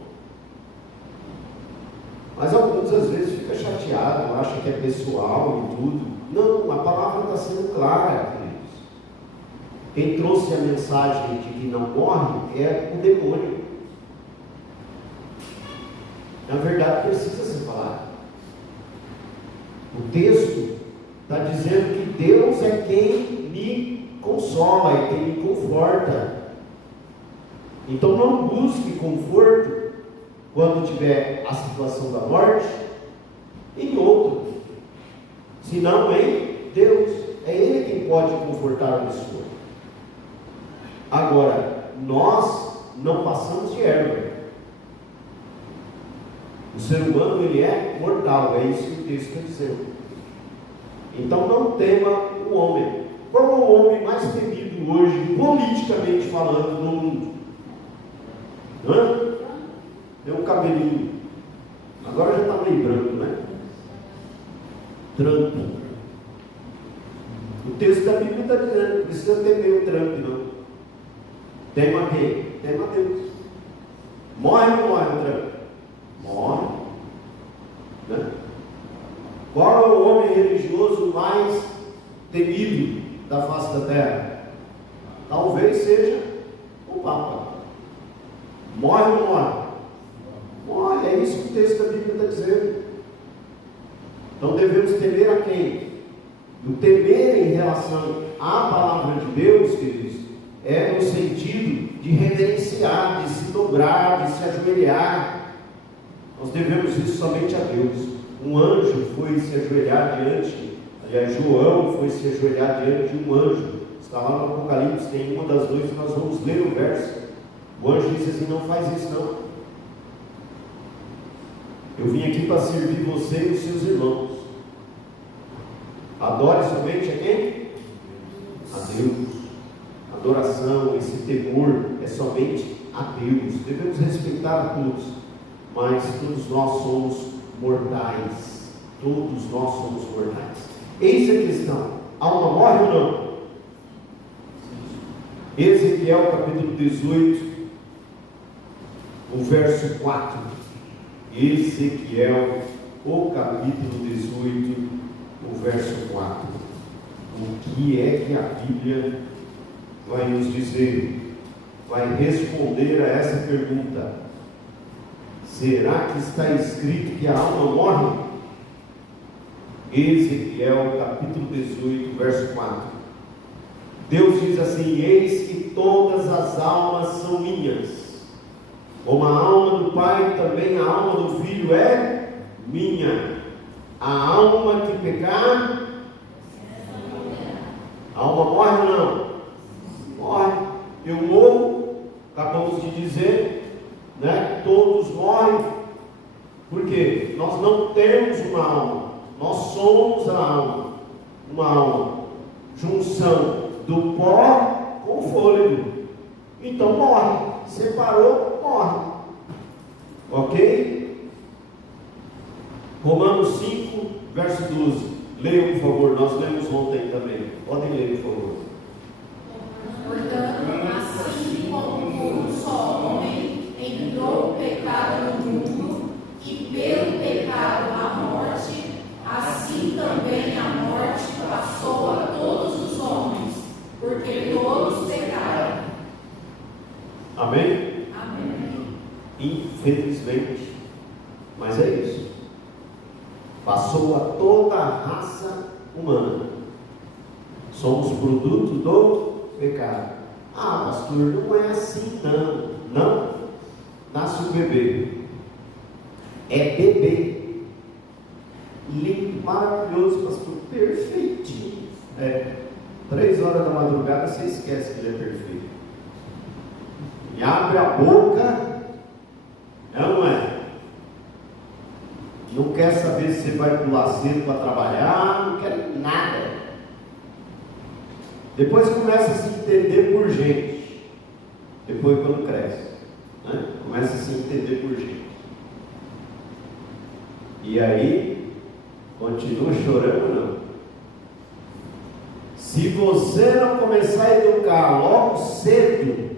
Mas alguns às vezes ficam chateados, acham que é pessoal e tudo. Não, a palavra está sendo clara, queridos. Quem trouxe a mensagem de que não morre é o demônio. Na verdade precisa ser falado. O texto está dizendo que Deus é quem me consola, é quem me conforta. Então não busque conforto quando tiver a situação da morte em outro, senão em Deus. É Ele quem pode confortar a pessoa. Agora, nós não passamos de erva. O ser humano, ele é mortal, é isso que o texto está dizendo. Então não tema o homem. Qual é o homem mais temido hoje, politicamente falando, no mundo? Hã? Tem um cabelinho. Agora já está meio branco, né? Trump. O texto da Bíblia está dizendo, não precisa temer o Trump, não. Tema quem? Tema Deus. Morre ou não morre o Trump? Morre. Né? Qual é o homem religioso mais temido da face da terra? Talvez seja o Papa. Morre ou não morre? Morre, é isso que o texto da Bíblia está dizendo. Então devemos temer a quem? O temer em relação à palavra de Deus, queridos, é no sentido de reverenciar, de se dobrar, de se ajoelhar. Nós devemos isso somente a Deus. Um anjo foi se ajoelhar diante, aliás, João foi se ajoelhar diante de um anjo. Está lá no Apocalipse, tem uma das duas, nós vamos ler o verso. O anjo disse assim: não faz isso não. Eu vim aqui para servir você e os seus irmãos. Adore somente a quem? A Deus. Adoração, esse temor é somente a Deus. Devemos respeitar a todos, mas todos nós somos mortais. Todos nós somos mortais. Eis a questão: alma morre ou não? Ezequiel capítulo 18, o verso 4. Ezequiel, o capítulo 18, o verso 4. O que é que a Bíblia vai nos dizer? Vai responder a essa pergunta: será que está escrito que a alma morre? Ezequiel capítulo 18, verso 4. Deus diz assim: eis que todas as almas são minhas. Como a alma do Pai, também a alma do Filho é minha. A alma que pecar, a alma morre ou não? Morre. Eu morro, acabamos de dizer, né? Todos morrem. Por quê? Nós não temos uma alma, nós somos a alma. Uma alma, junção do pó com o fôlego. Então morre. Separou, morre. Ok? Romanos 5, verso 12. Leiam, por favor. Nós lemos ontem também. Podem ler, por favor. Portanto, assim como por um só homem entrou o pecado no mundo, e pelo pecado a morte, assim também a morte passou a todos os homens, porque todos pecaram. Amém? Amém. Infelizmente. Mas é isso. Passou a toda a raça humana. Somos produto do pecado. Ah, pastor, não é assim não. Não. Nasce um bebê. É bebê. Lindo, maravilhoso, pastor. Perfeitinho. 3 horas da madrugada você esquece que ele é perfeito. E abre a boca. É ou não é? Não quer saber se você vai pular cedo para trabalhar, não quer nada. Depois começa a se entender por gente. Depois quando cresce, né? Começa a se entender por gente. E aí, continua chorando não? Se você não começar a educar logo cedo,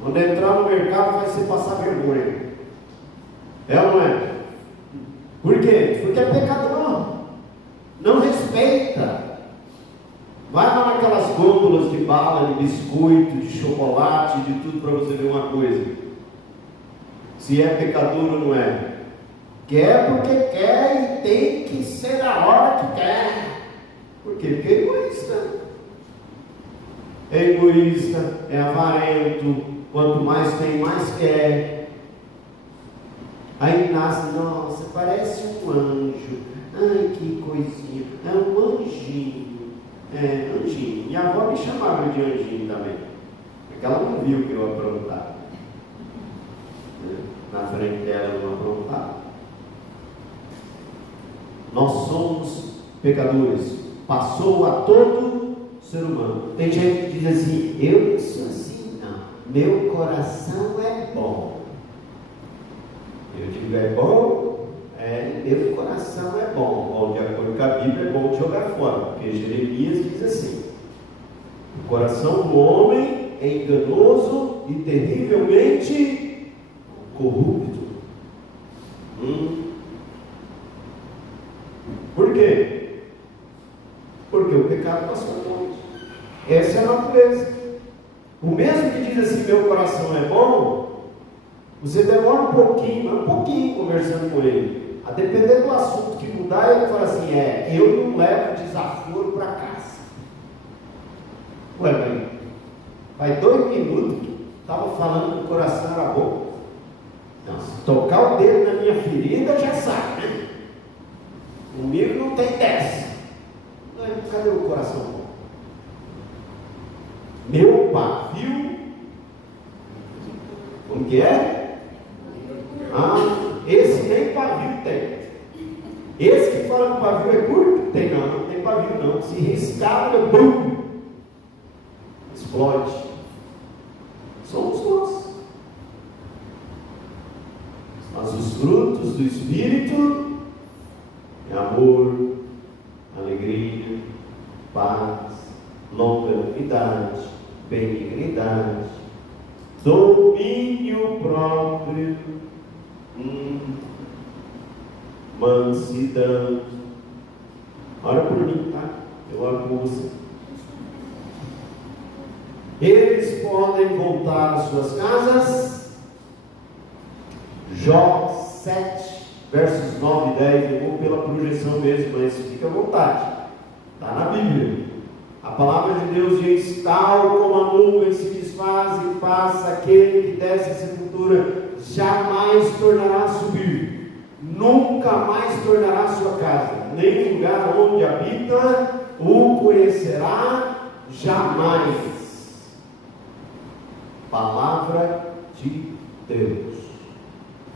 quando entrar no mercado vai ser passar vergonha. É ou não é? Por quê? Porque é pecador. Não respeita. Vai lá naquelas gôndolas de bala, de biscoito, de chocolate, de tudo, para você ver uma coisa. Se é pecador ou não é. Quer porque quer e tem que ser a hora que quer. Por quê? Porque é egoísta. É egoísta, é avarento. Quanto mais tem, mais quer. Aí nasce, nossa, parece um anjo. Ai, que coisinha. É um anjinho. Anjinho. Minha avó me chamava de anjinho também. Porque ela não viu que eu aprontava. Na frente dela eu não aprontava. Nós somos pecadores. Passou a todo ser humano. Tem gente que diz assim: eu não sou assim, não. Meu coração é bom. Eu digo: é bom? Meu coração é bom. Bom, de acordo com a Bíblia, é bom de jogar fora. Porque Jeremias diz assim: o coração do homem é enganoso e terrivelmente corrupto. Por quê? Porque o pecado passou a nós. Essa é a natureza. O mesmo que diz assim: meu coração é bom, você demora um pouquinho conversando com ele. A depender do assunto que mudar, ele fala assim: eu não levo desaforo para casa. Ué, mãe, faz 2 minutos, estava falando que o coração era bom. Não, se tocar o dedo na minha ferida, já sabe, né? Comigo não tem dessa. Cadê o coração bom? Meu pavio, como que é? Esse nem pavio tem. Esse que fala que o pavio é curto, tem não tem pavio não. Se riscar, bum, explode. Somos nós. Mas os frutos do Espírito é amor, alegria, paz, longanimidade, benignidade, domínio próprio, mansidão. Ora por mim, tá? Eu oro por você. Eles podem voltar às suas casas. Jó 7, versos 9 e 10. Eu vou pela projeção mesmo, mas fica à vontade. Está na Bíblia. A palavra de Deus diz: tal como a nuvem se desfaz e passa, aquele que desce a sepultura jamais tornará a subir, nunca mais tornará a sua casa, nem o lugar onde habita o conhecerá jamais. Palavra de Deus.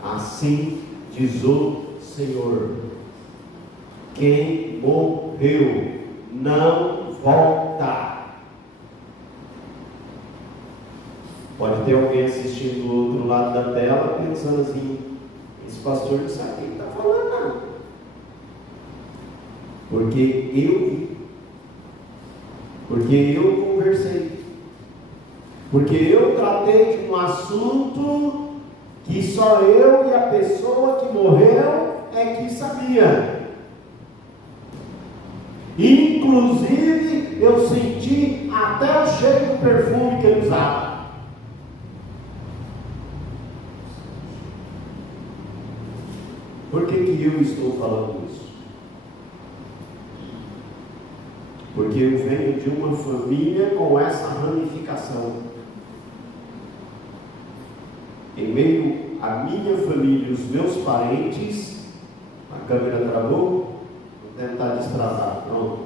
Assim diz o Senhor: quem morreu não volta. Pode ter alguém assistindo do outro lado da tela pensando assim: esse pastor não sabe o que ele está falando, não. Porque eu vi, porque eu conversei, porque eu tratei de um assunto que só eu e a pessoa que morreu é que sabia. Inclusive eu senti até o cheiro do perfume que ele usava. Por que eu estou falando isso? Porque eu venho de uma família com essa ramificação. Em meio à minha família e os meus parentes, a câmera travou, vou tentar destravar, pronto.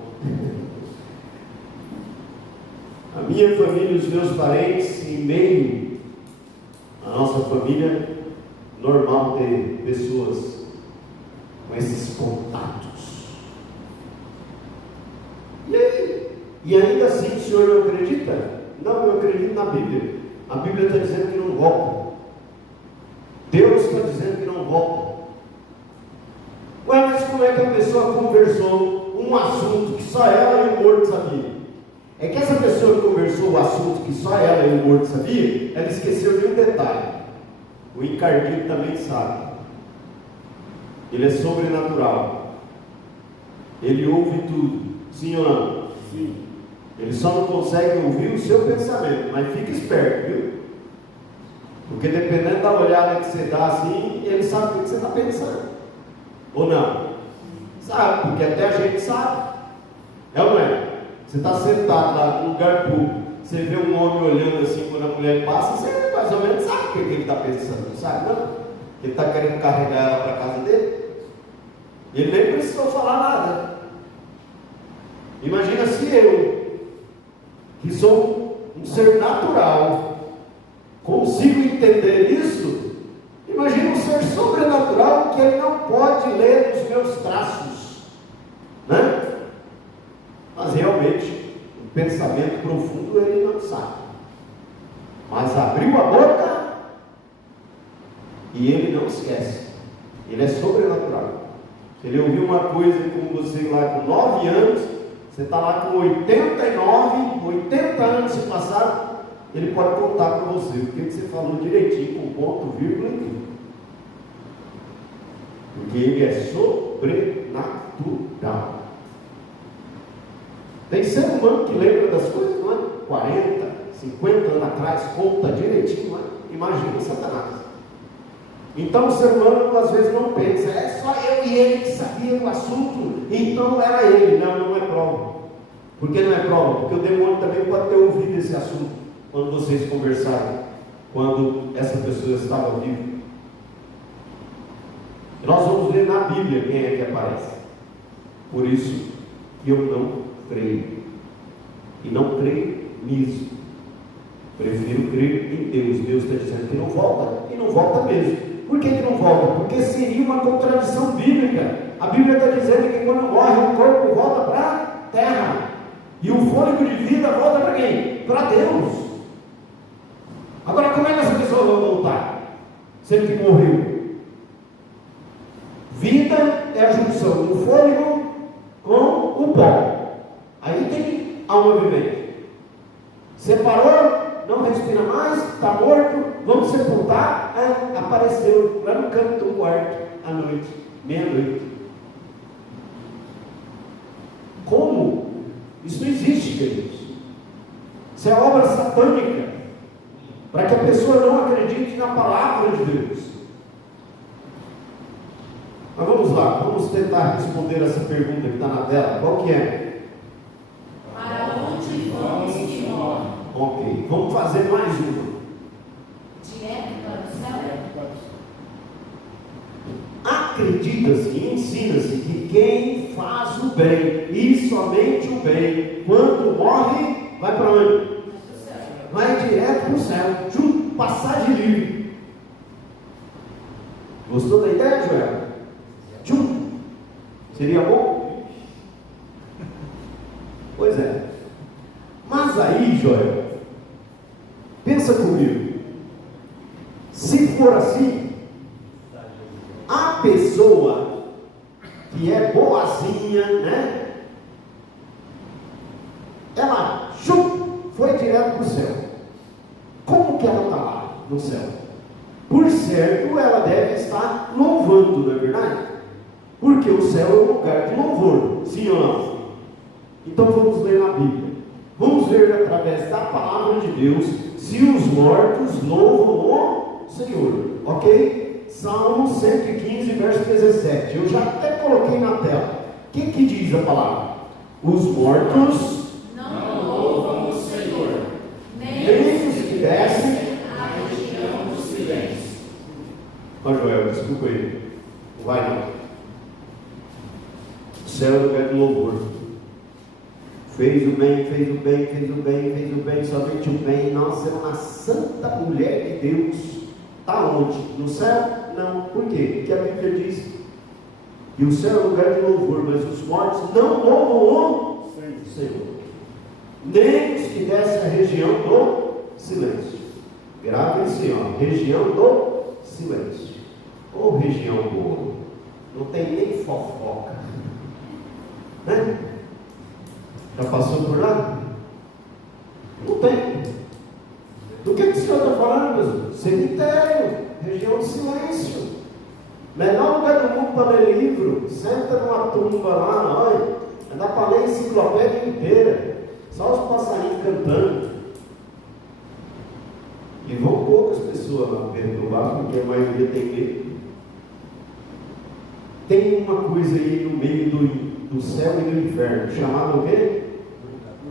A minha família e os meus parentes, em meio à nossa família, normal ter pessoas com esses contatos. E aí? E ainda assim o senhor não acredita? Não, eu acredito na Bíblia. A Bíblia está dizendo que não volta. Deus está dizendo que não volta. Ué, mas como é que a pessoa conversou um assunto que só ela e o morto sabiam? É que essa pessoa que conversou o assunto que só ela e o morto sabiam, ela esqueceu de um detalhe. O encardido também sabe. Ele é sobrenatural. Ele ouve tudo. Sim ou não? Sim. Ele só não consegue ouvir o seu pensamento. Mas fica esperto, viu? Porque dependendo da olhada que você dá assim, ele sabe o que você está pensando. Ou não? Sabe, porque até a gente sabe. É ou não é? Você está sentado lá num lugar público, você vê um homem olhando assim quando a mulher passa, você mais ou menos sabe o que ele está pensando, não sabe não? Ele está querendo carregar ela para a casa dele. Ele nem precisou falar nada. Imagina se eu, que sou um ser natural, entender isso, imagina um ser sobrenatural que ele não pode ler os meus traços, né? Mas realmente, o pensamento profundo ele não sabe. Mas abriu a boca e ele não esquece. Ele é sobrenatural. Se ele ouviu uma coisa como você lá com 9 anos, você está lá com 89, 80 anos se passaram, ele pode contar para você o que você falou direitinho, com ponto, vírgula e tudo. Porque ele é sobrenatural. Tem ser humano que lembra das coisas, não é? 40, 50 anos atrás, conta direitinho, não é? Imagina Satanás. Então o ser humano às vezes não pensa, é só eu e ele que sabia do assunto, então era ele. Não, não é prova. Por que não é prova? Porque o demônio também pode ter ouvido esse assunto quando vocês conversaram, quando essa pessoa estava viva. Nós vamos ver na Bíblia quem é que aparece. Por isso que eu não creio. E não creio nisso. Prefiro crer em Deus. Deus está dizendo que não volta, e não volta mesmo. Por que não volta? Porque seria uma contradição bíblica. A Bíblia está dizendo que quando morre o corpo volta para a terra. E o fôlego de vida volta para quem? Para Deus. Agora, como é que essa pessoa vai voltar? Sendo que morreu. Vida é a junção do fôlego com o pó. Aí tem alma vivente. Separou, não respira mais, está morto, vamos sepultar. Apareceu lá no canto do quarto, à noite, meia-noite. Como? Isso não existe, queridos. Isso é obra satânica, para que a pessoa não acredite na palavra de Deus. Mas vamos lá, vamos tentar responder essa pergunta que está na tela. Qual que é? Para onde vamos que morre? Ok, vamos fazer mais uma. Direto para o céu? Acredita-se e ensina-se que quem faz o bem, e somente o bem, quando morre, vai para onde? Vai direto para o céu, junto, passar de livre. Gostou da ideia, Joel? Junto. Seria bom? Pois é. Mas aí, Joel, pensa comigo. Se for assim, a pessoa que é boazinha, né? Ela foi direto para o céu. Como que ela está lá no céu? Por certo, ela deve estar louvando, não é verdade? Porque o céu é um lugar de louvor, sim ou não? Então vamos ler na Bíblia. Vamos ver através da palavra de Deus se os mortos louvam o Senhor, ok? Salmo 115, verso 17. Eu já até coloquei na tela. O que diz a palavra? Os mortos não louvam o Senhor, nem os que descem na região do silêncio. Ó Joel, desculpa aí. Não vai não. O céu é lugar de louvor. Fez o bem, fez o bem, fez o bem, fez o bem, somente o bem. Nossa, é uma santa mulher de Deus. Está onde? No céu? Não. Por quê? Porque a Bíblia diz que o céu é lugar de louvor, mas os mortos não louvam o Senhor. Nem os que descem a região do silêncio. Grave-se, ó, região do silêncio. Ou região boa. Não tem nem fofoca. Né? Já passou por lá? Não tem. Do que o senhor está falando, mesmo? Cemitério, região de silêncio. Melhor lugar do mundo para ler livro. Senta numa tumba lá, olha, dá para ler a enciclopédia inteira. Só os passarinhos cantando. E vão poucas pessoas lá perturbar, porque a maioria tem medo. Tem uma coisa aí no meio do céu e do inferno, chamado o quê?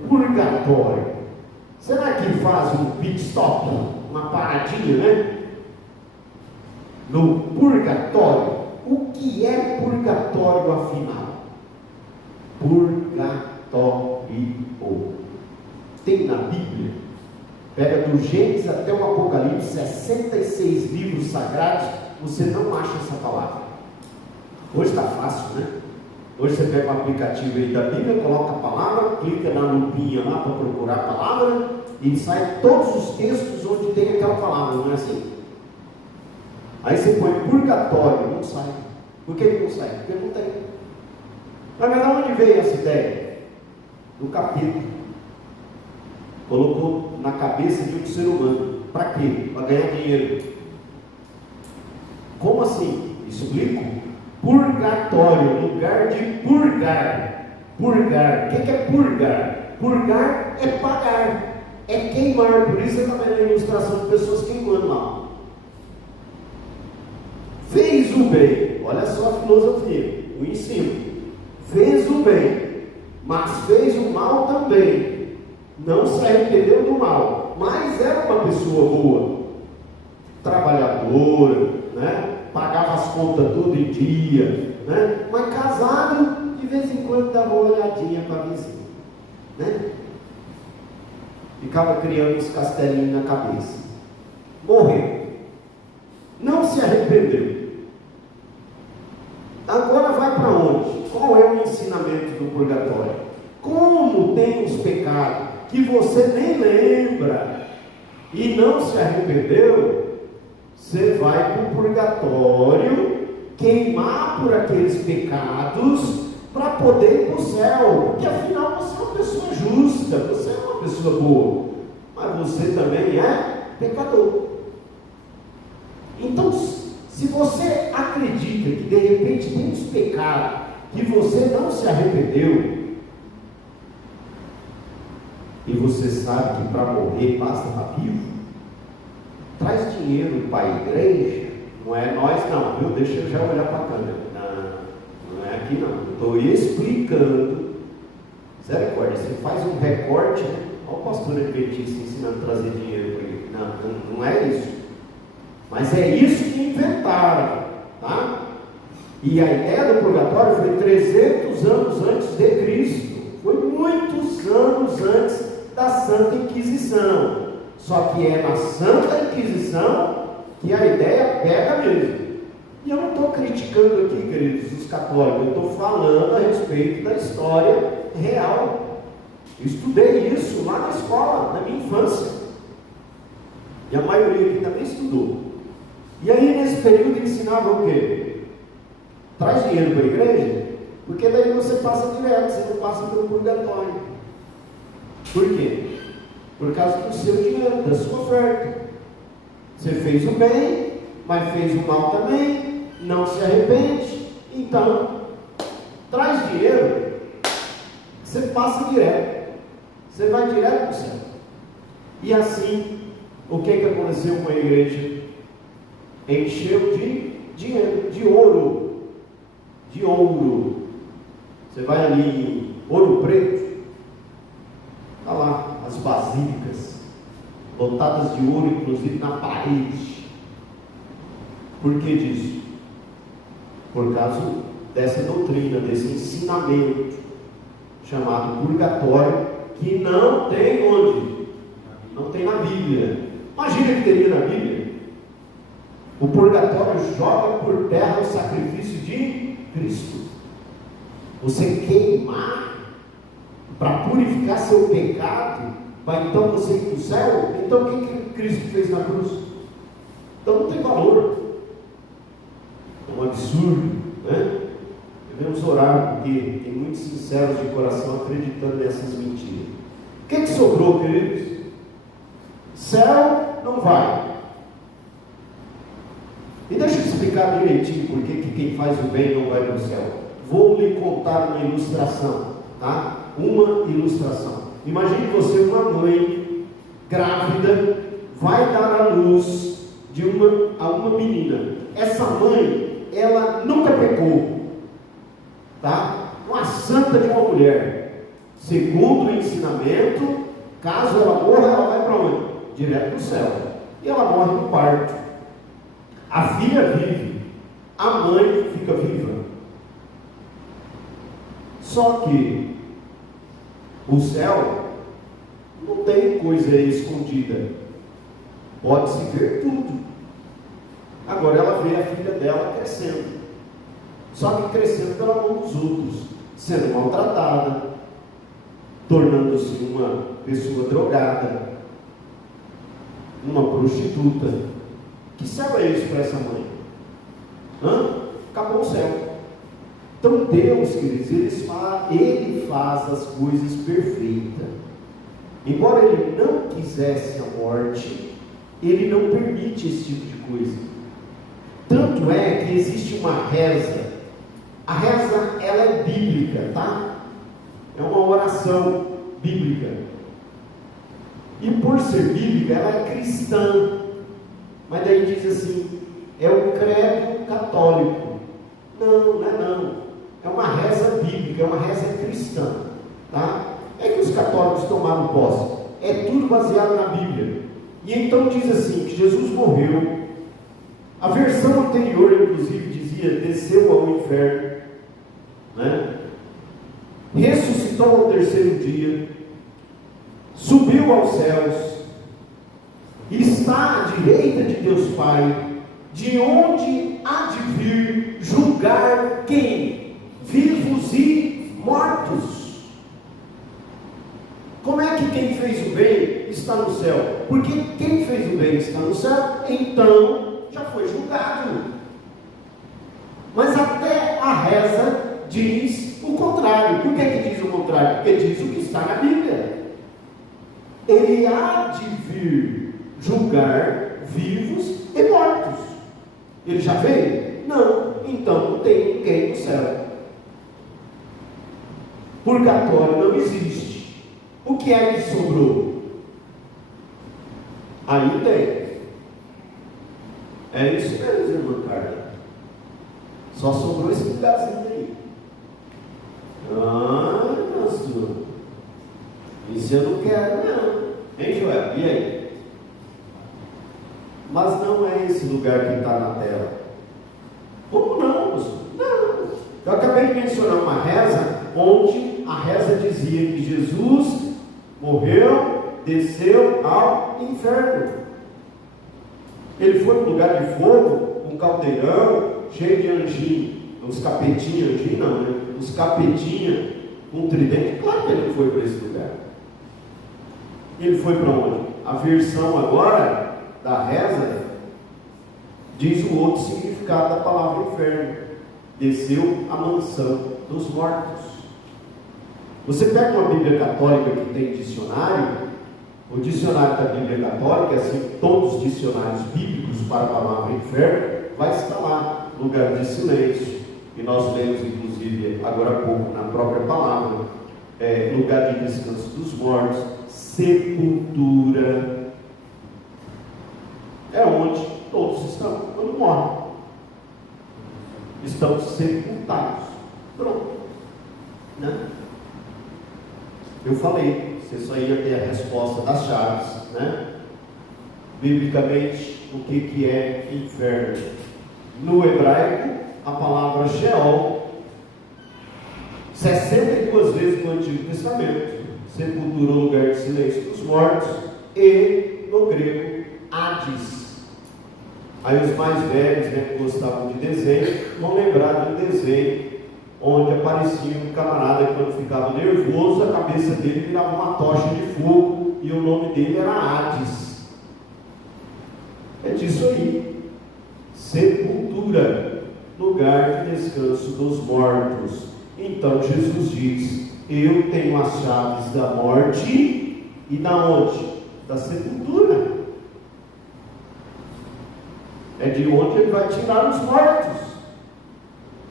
Purgatório. Será que faz um pit stop, uma paradinha, né? No purgatório. O que é purgatório, afinal? Purgatório. Tem na Bíblia? Pega do Gênesis até o Apocalipse, 66 livros sagrados, você não acha essa palavra. Hoje está fácil, né? Hoje você pega um aplicativo aí da Bíblia, coloca a palavra, clica na lupinha lá para procurar a palavra e sai todos os textos onde tem aquela palavra, não é assim? Aí você põe purgatório, não sai. Por que não sai? Porque não tem. Mas de onde veio essa ideia? Do capeta. Colocou na cabeça de um ser humano. Para quê? Para ganhar dinheiro. Como assim? Explico. Purgatório, lugar de purgar. Purgar. O que é purgar? Purgar é pagar, é queimar. Por isso você está vendo a ilustração de pessoas queimando lá. Fez o bem, olha só a filosofia, o ensino. Fez o bem, mas fez o mal também. Não se arrependeu do mal, mas era uma pessoa boa, trabalhadora, né? Pagava as contas todo dia, né? Mas casado, de vez em quando dava uma olhadinha para a vizinha, né? Ficava criando uns castelinhos na cabeça. Morreu, não se arrependeu. Agora vai para onde? Qual é o ensinamento do purgatório? Como tem os pecados que você nem lembra e não se arrependeu, você vai para o purgatório queimar por aqueles pecados para poder ir para o céu, porque afinal você é uma pessoa justa, você é uma pessoa boa, mas você também é pecador. Então, se você acredita que de repente tem uns pecados que você não se arrependeu, e você sabe que para morrer basta estar vivo, traz dinheiro para a igreja, não é nós não, viu? Deixa eu já olhar para a câmera, não é aqui não, estou explicando, misericórdia, você faz um recorte, né? Olha o pastor adventista ensinando a trazer dinheiro para ele, não é isso, mas é isso que inventaram, tá? E a ideia do purgatório foi 300 anos antes de Cristo, foi muitos anos antes da Santa Inquisição. Só que é na Santa Inquisição que a ideia pega mesmo. E eu não estou criticando aqui, queridos, os católicos, eu estou falando a respeito da história real. Eu estudei isso lá na escola, na minha infância. E a maioria aqui também estudou. E aí nesse período ensinava o quê? Traz dinheiro para a igreja, porque daí você passa direto, você não passa pelo purgatório. Por quê? Por causa do seu dinheiro, da sua oferta. Você fez o bem, mas fez o mal também, não se arrepende, então traz dinheiro, você passa direto, você vai direto para o céu. E assim, o que aconteceu com a igreja? Encheu de dinheiro, de ouro. Você vai ali em Ouro Preto, está lá as basílicas lotadas de ouro, inclusive na parede. Por que disso? Por causa dessa doutrina, desse ensinamento chamado purgatório, que não tem onde? Não tem na Bíblia. Imagina que teria na Bíblia. O purgatório joga por terra o sacrifício de Cristo. Você queimar para purificar seu pecado, vai então você ir para o céu? Então o que Cristo fez na cruz? Então não tem valor. É um absurdo, né? Devemos orar, porque tem muitos sinceros de coração acreditando nessas mentiras. O que sobrou, queridos? Céu não vai. E deixa eu explicar direitinho por que quem faz o bem não vai para o céu. Vou lhe contar uma ilustração, tá? Uma ilustração. Imagine você, uma mãe grávida, vai dar à luz a uma menina. Essa mãe, ela nunca pecou, tá? Uma santa de uma mulher. Segundo o ensinamento, caso ela morra, ela vai para onde? Direto para o céu. E ela morre no parto. A filha vive, a mãe fica viva. Só que o céu não tem coisa escondida. Pode-se ver tudo. Agora ela vê a filha dela crescendo. Só que crescendo pela mão dos outros, sendo maltratada, tornando-se uma pessoa drogada, uma prostituta. Que céu é isso para essa mãe? Acabou o céu. Então Deus, queridos, Ele faz as coisas perfeitas. Embora Ele não quisesse a morte, Ele não permite esse tipo de coisa. Tanto é que existe uma reza. A reza, ela é bíblica, tá? É uma oração bíblica. E por ser bíblica, ela é cristã. Mas daí diz assim, é o credo católico. Não, não é não. É uma reza bíblica, é uma reza cristã, tá? É que os católicos tomaram posse. É tudo baseado na Bíblia. E então diz assim, que Jesus morreu. A versão anterior, inclusive, dizia, desceu ao inferno, né? Ressuscitou ao terceiro dia, subiu aos céus, está à direita de Deus Pai, de onde há de vir julgar quem? Vivos e mortos. Como é que quem fez o bem está no céu? Porque quem fez o bem está no céu, então já foi julgado. Mas até a reza diz o contrário. Por que diz o contrário? Porque diz o que está na Bíblia. Ele há de vir julgar vivos e mortos. Ele já veio? Não. Então não tem ninguém no céu. Purgatório não existe. O que é que sobrou? Aí tem. É isso mesmo, irmã Carla. Só sobrou esse lugarzinho aí. Pastor, isso eu não quero, não. Hein, Joel? E aí? Mas não é esse lugar que está na tela. Como não, pastor? Não. Eu acabei de mencionar uma reza, onde a reza dizia que Jesus morreu, desceu ao inferno. Ele foi para um lugar de fogo, um caldeirão, cheio de anjinho. Os capetinhos, anjinho não, né? Os capetinhos com um tridente. Claro que ele foi para esse lugar. Ele foi para onde? A versão agora da reza diz o outro significado da palavra inferno. Desceu à mansão dos mortos. Você pega uma Bíblia católica que tem dicionário, o dicionário da Bíblia católica, assim, todos os dicionários bíblicos para a palavra inferno, vai estar lá, lugar de silêncio, e nós lemos inclusive agora há pouco na própria palavra, lugar de descanso dos mortos, sepultura, é onde todos estão quando morrem, estão sepultados. Pronto, né? Eu falei, você só ia ter a resposta das chaves, né? Biblicamente, o que é inferno? No hebraico, a palavra Sheol, 62 vezes no Antigo Testamento, sepultura, lugar de silêncio dos mortos, e no grego, Hades. Aí os mais velhos, né, que gostavam de desenho, vão lembrar de um desenho onde aparecia um camarada que, quando ficava nervoso, a cabeça dele virava uma tocha de fogo e o nome dele era Hades. É disso aí. Sepultura, lugar de descanso dos mortos. Então Jesus diz: eu tenho as chaves da morte e da onde? Da sepultura. É de onde ele vai tirar os mortos.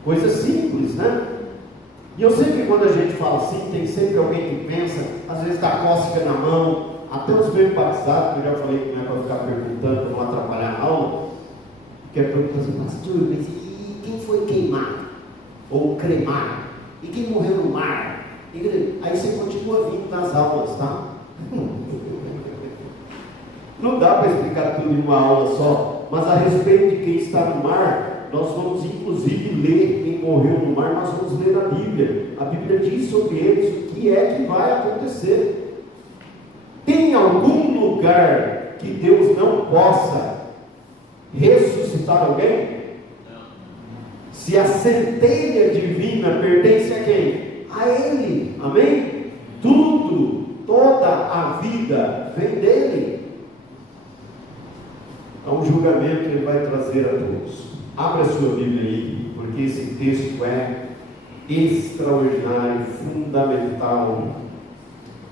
Coisa simples, né? E eu sei que quando a gente fala assim, tem sempre alguém que pensa, às vezes dá cócega na mão, até os meio batizados, que eu já falei que não é para ficar perguntando, para não atrapalhar a aula, que é perguntar assim: pastor, mas e quem foi queimado? Ou cremado? E quem morreu no mar? Aí você continua vindo nas aulas, tá? Não dá para explicar tudo em uma aula só, mas a respeito de quem está no mar, nós vamos inclusive ler quem morreu no mar, nós vamos ler na Bíblia. A Bíblia diz sobre eles o que é que vai acontecer. Tem algum lugar que Deus não possa ressuscitar alguém? Se a centelha divina pertence a quem? A Ele, amém? Tudo, toda a vida vem dele. Então o julgamento Ele vai trazer a todos. Abra a sua Bíblia aí, porque esse texto é extraordinário, fundamental,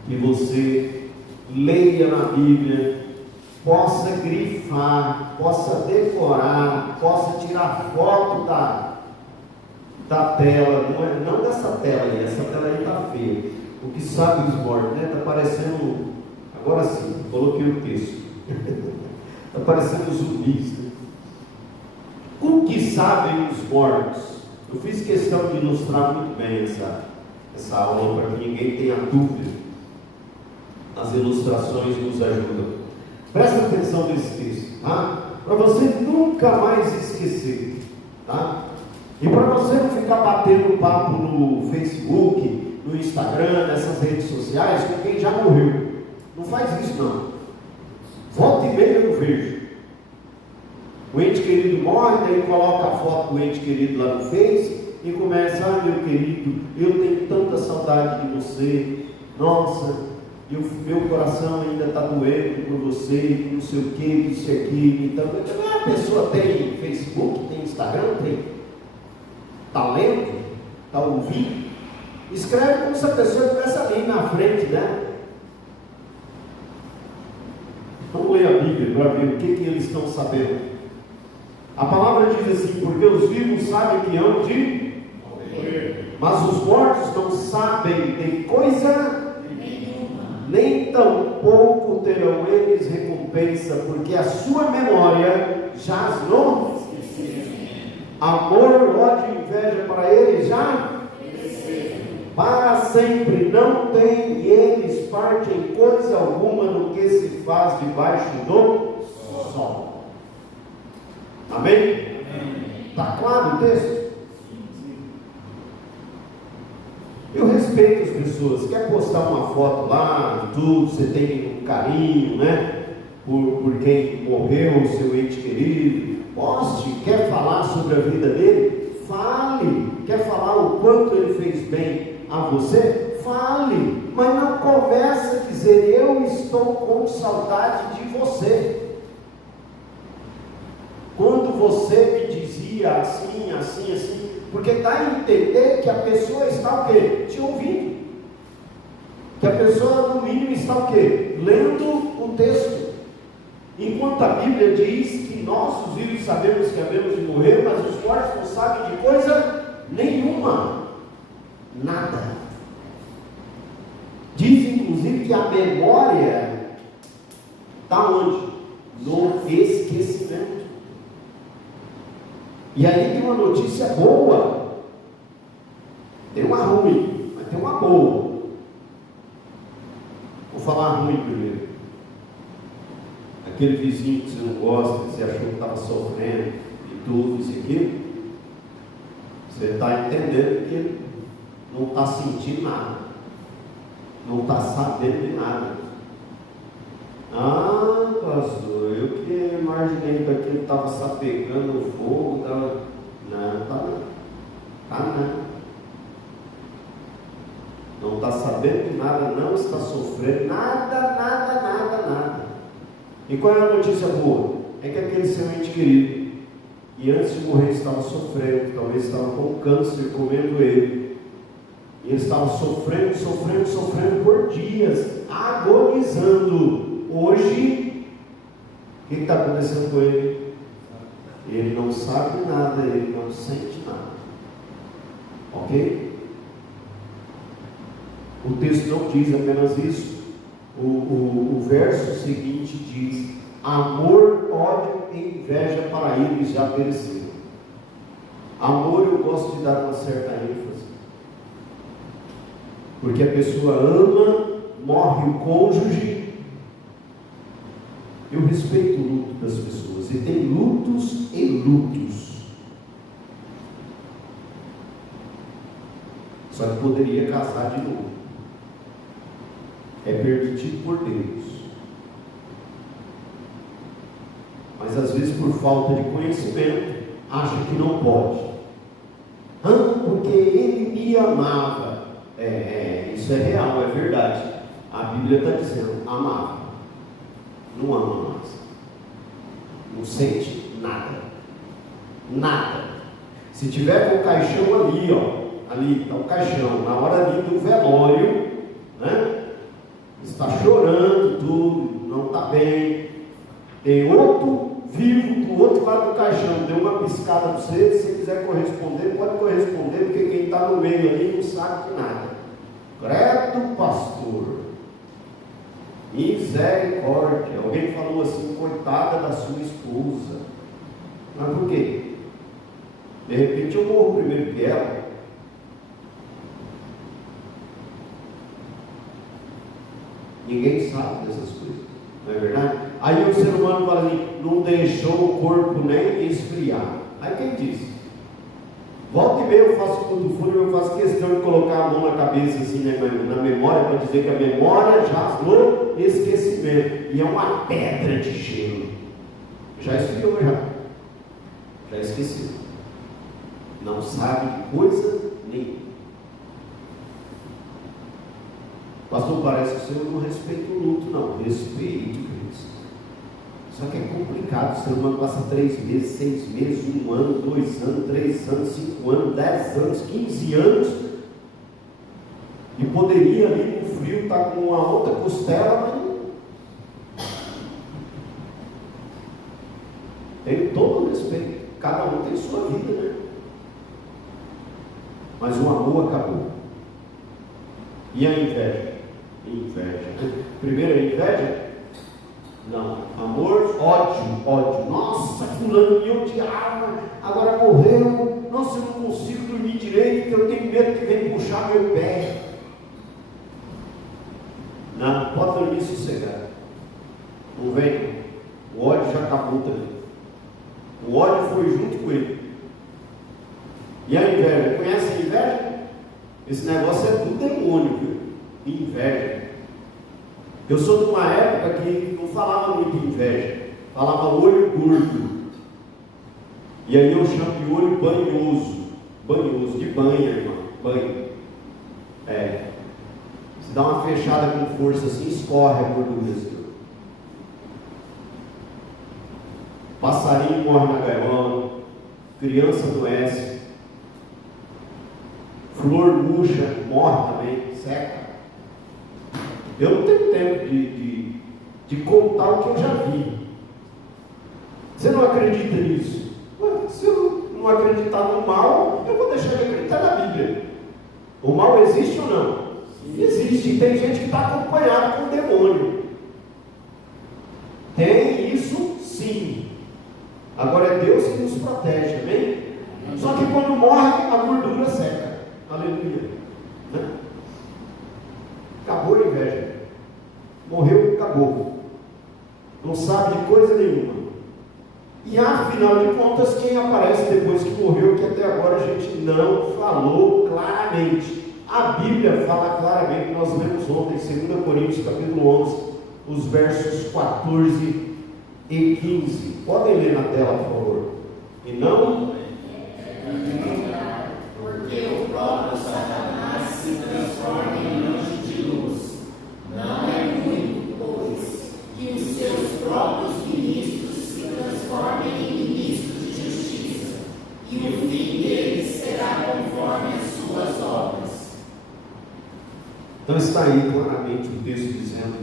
que você leia na Bíblia, possa grifar, possa decorar, possa tirar foto da tela, não dessa tela aí, essa tela aí está feia. O que sabe os mortos, né? Está parecendo, agora sim, coloquei o texto, está parecendo zumbis, né? O que sabem os mortos? Eu fiz questão de ilustrar muito bem essa aula para que ninguém tenha dúvida. As ilustrações nos ajudam. Presta atenção nesse texto, tá? Para você nunca mais esquecer, tá? E para você não ficar batendo papo no Facebook, no Instagram, nessas redes sociais com quem já morreu. Não faz isso não. Volta e meia eu vejo. O ente querido morre, daí coloca a foto do ente querido lá no Face e começa: ah, meu querido, eu tenho tanta saudade de você, nossa, e o meu coração ainda está doendo por você, não sei o que, isso e aquilo. Então, a pessoa tem Facebook, tem Instagram, tem talento, está ouvindo, escreve como se a pessoa estivesse ali na frente, né? Vamos ler a Bíblia para ver o que eles estão sabendo. A palavra diz assim: porque os vivos sabem que hão de morrer, mas os mortos não sabem de coisa nenhuma, nem tampouco terão eles recompensa, porque a sua memória jaz no amor, ódio e inveja para eles já para sempre não tem eles parte em coisa alguma no que se faz debaixo do sol. Amém? Está claro o texto? Eu respeito as pessoas. Quer postar uma foto lá, tudo, você tem um carinho, né? Por quem morreu, o seu ente querido. Poste. Quer falar sobre a vida dele? Fale. Quer falar o quanto ele fez bem a você? Fale. Mas não comece a dizer: eu estou com saudade de você. Quando você me dizia assim, assim, assim, porque dá a entender que a pessoa está o quê? Te ouvindo. Que a pessoa, no mínimo, está o quê? Lendo o texto. Enquanto a Bíblia diz que nós, os vivos, sabemos que havemos de morrer, mas os mortos não sabem de coisa nenhuma. Nada. Diz, inclusive, que a memória está onde? No esquecimento. E aí tem uma notícia boa. Tem uma ruim, mas tem uma boa. Vou falar ruim primeiro. Aquele vizinho que você não gosta, que você achou que estava sofrendo e tudo, isso aqui, você está entendendo que ele não está sentindo nada, não está sabendo de nada. Ah, pastor, eu que imaginei que aquilo estava sapecando o fogo, tava... não, está não. Está não está sabendo de nada, não está sofrendo nada, nada, nada, nada. E qual é a notícia boa? É que aquele seu ente querido, e antes de morrer estava sofrendo, talvez estava com câncer comendo ele, e ele estava sofrendo, sofrendo, sofrendo por dias, agonizando. Hoje, o que está acontecendo com ele? Ele não sabe nada, ele não sente nada. Ok? O texto não diz apenas isso. O verso seguinte diz: amor, ódio e inveja para eles já pereceram. Amor, eu gosto de dar uma certa ênfase, porque a pessoa ama, morre o cônjuge. Eu respeito o luto das pessoas, e tem lutos e lutos. Só que poderia casar de novo. É permitido por Deus. mas às vezes por falta de conhecimento, acha que não pode. Porque ele me amava. Isso é real, é verdade. A Bíblia está dizendo, amava. Não ama mais. Não sente nada. Nada. Se tiver com o caixão ali, ali está o caixão, na hora ali do velório, né? Está chorando, tudo, não está bem. Tem outro vivo do outro lado do caixão, deu uma piscada para você, se você quiser corresponder, pode corresponder, porque quem está no meio ali não sabe de nada. Credo, pastor. Misericórdia. Alguém falou assim, coitada da sua esposa. Mas por quê? De repente eu morro primeiro que ela. Ninguém sabe dessas coisas, não é verdade? Aí o ser humano fala assim, não deixou o corpo nem esfriar. Aí quem disse? Volta e meia eu faço culto fúnebre, eu faço questão de colocar a mão na cabeça assim, né, na memória, para dizer que a memória já no esquecimento. E é uma pedra de gelo. Já esfriou, já esqueceu. Não sabe de coisa nenhuma. Pastor, parece que o senhor não respeita o luto, não. Respeito, Cristo. Só que é complicado. O ser humano passa 3 meses, 6 meses, 1 ano, 2 anos, 3 anos, 5 anos, 10 anos, 15 anos. E poderia ali no frio estar com uma outra costela, mas não. Tem todo o respeito. Cada um tem sua vida, né? Mas o amor acabou. E a inveja? Primeiro a inveja? Não. Amor, ódio. Nossa, fulano me odiava, agora morreu. Nossa, eu não consigo dormir direito, porque eu tenho medo que venha puxar meu pé. Não, pode dormir sossegado. Não vem. O ódio já acabou também. O ódio foi junto com ele. E a inveja? Conhece a inveja? Esse negócio é do demônio, viu? Inveja. Eu sou de uma época que não falava muito inveja, falava olho gordo. E aí eu chamo de olho banhoso, de banha, irmão, banho. Se dá uma fechada com força assim, escorre a gordura assim. Passarinho morre na gaiola, criança adoece, flor murcha, morre também, seca. Eu não tenho tempo de contar o que eu já vi. Você não acredita nisso? Se eu não acreditar no mal, eu vou deixar de acreditar na Bíblia. O mal existe ou não? Sim. Existe. E tem gente que está acompanhado com o demônio. Tem isso sim. Agora é Deus que nos protege, amém? Só que quando morre, a gordura seca. Aleluia. Né? Acabou a inveja. Morreu, acabou. Não sabe de coisa nenhuma. E afinal de contas, quem aparece depois que morreu, que até agora a gente não falou claramente. A Bíblia fala claramente, nós lemos ontem, 2 Coríntios capítulo 11, os versos 14 e 15. Podem ler na tela, por favor. E não... Porque o próprio Satanás se transforma em anjo de luz. Não é muito, pois, que os seus próprios ministros se transformem em ministros de justiça, e o fim deles será conforme as suas obras. Então está aí claramente o texto dizendo: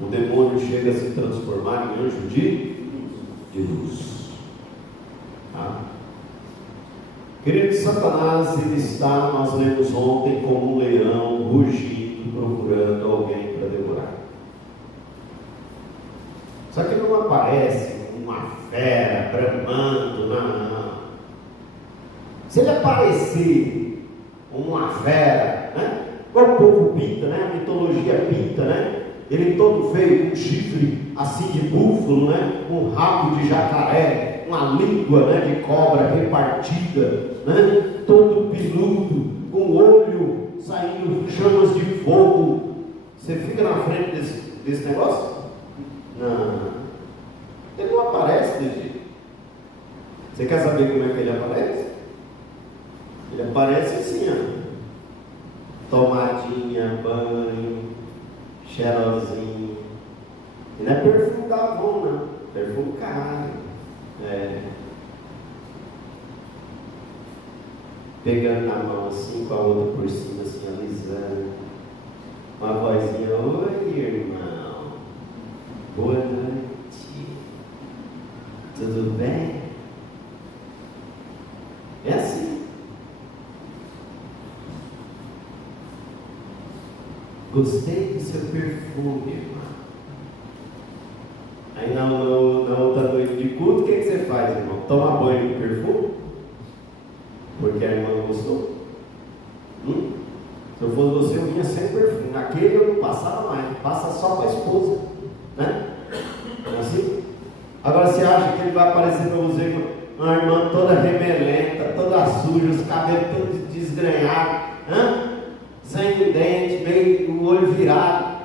o demônio chega a se transformar em anjo de luz. Tá? Querido, Satanás, ele está, nós lemos ontem, como um leão rugindo, procurando alguém para devorar. Só que não aparece uma fera bramando, não. Se ele aparecer uma fera, né? Igual o povo pinta, né? A mitologia pinta, né? Ele todo feio, com chifre assim de búfalo, né? Um rabo de jacaré, uma língua, né, de cobra repartida, né? Todo peludo, com o olho saindo chamas de fogo. Você fica na frente desse negócio? Não. Ele não aparece desse Você quer saber como é que ele aparece? Ele aparece assim, ó. Tomadinha, banho, cheirosinho. Ele não é perfume da Avon, não. Perfume caro. Pegando na mão assim, com a outra por cima, assim, alisando. Uma vozinha: oi, irmão. Boa noite. Tudo bem? É assim. Gostei do seu perfume, irmão. Aí na outra noite de culto, o que você faz, irmão? Toma banho de perfume? Porque a irmã gostou? Se eu fosse você, eu vinha sem perfume. Naquele eu não passava mais, passa só para a esposa, né? Não é assim? Agora você acha que ele vai aparecer para você com uma irmã toda remelenta, toda suja, os cabelos todos desgrenhados, sem dente, meio o olho virado,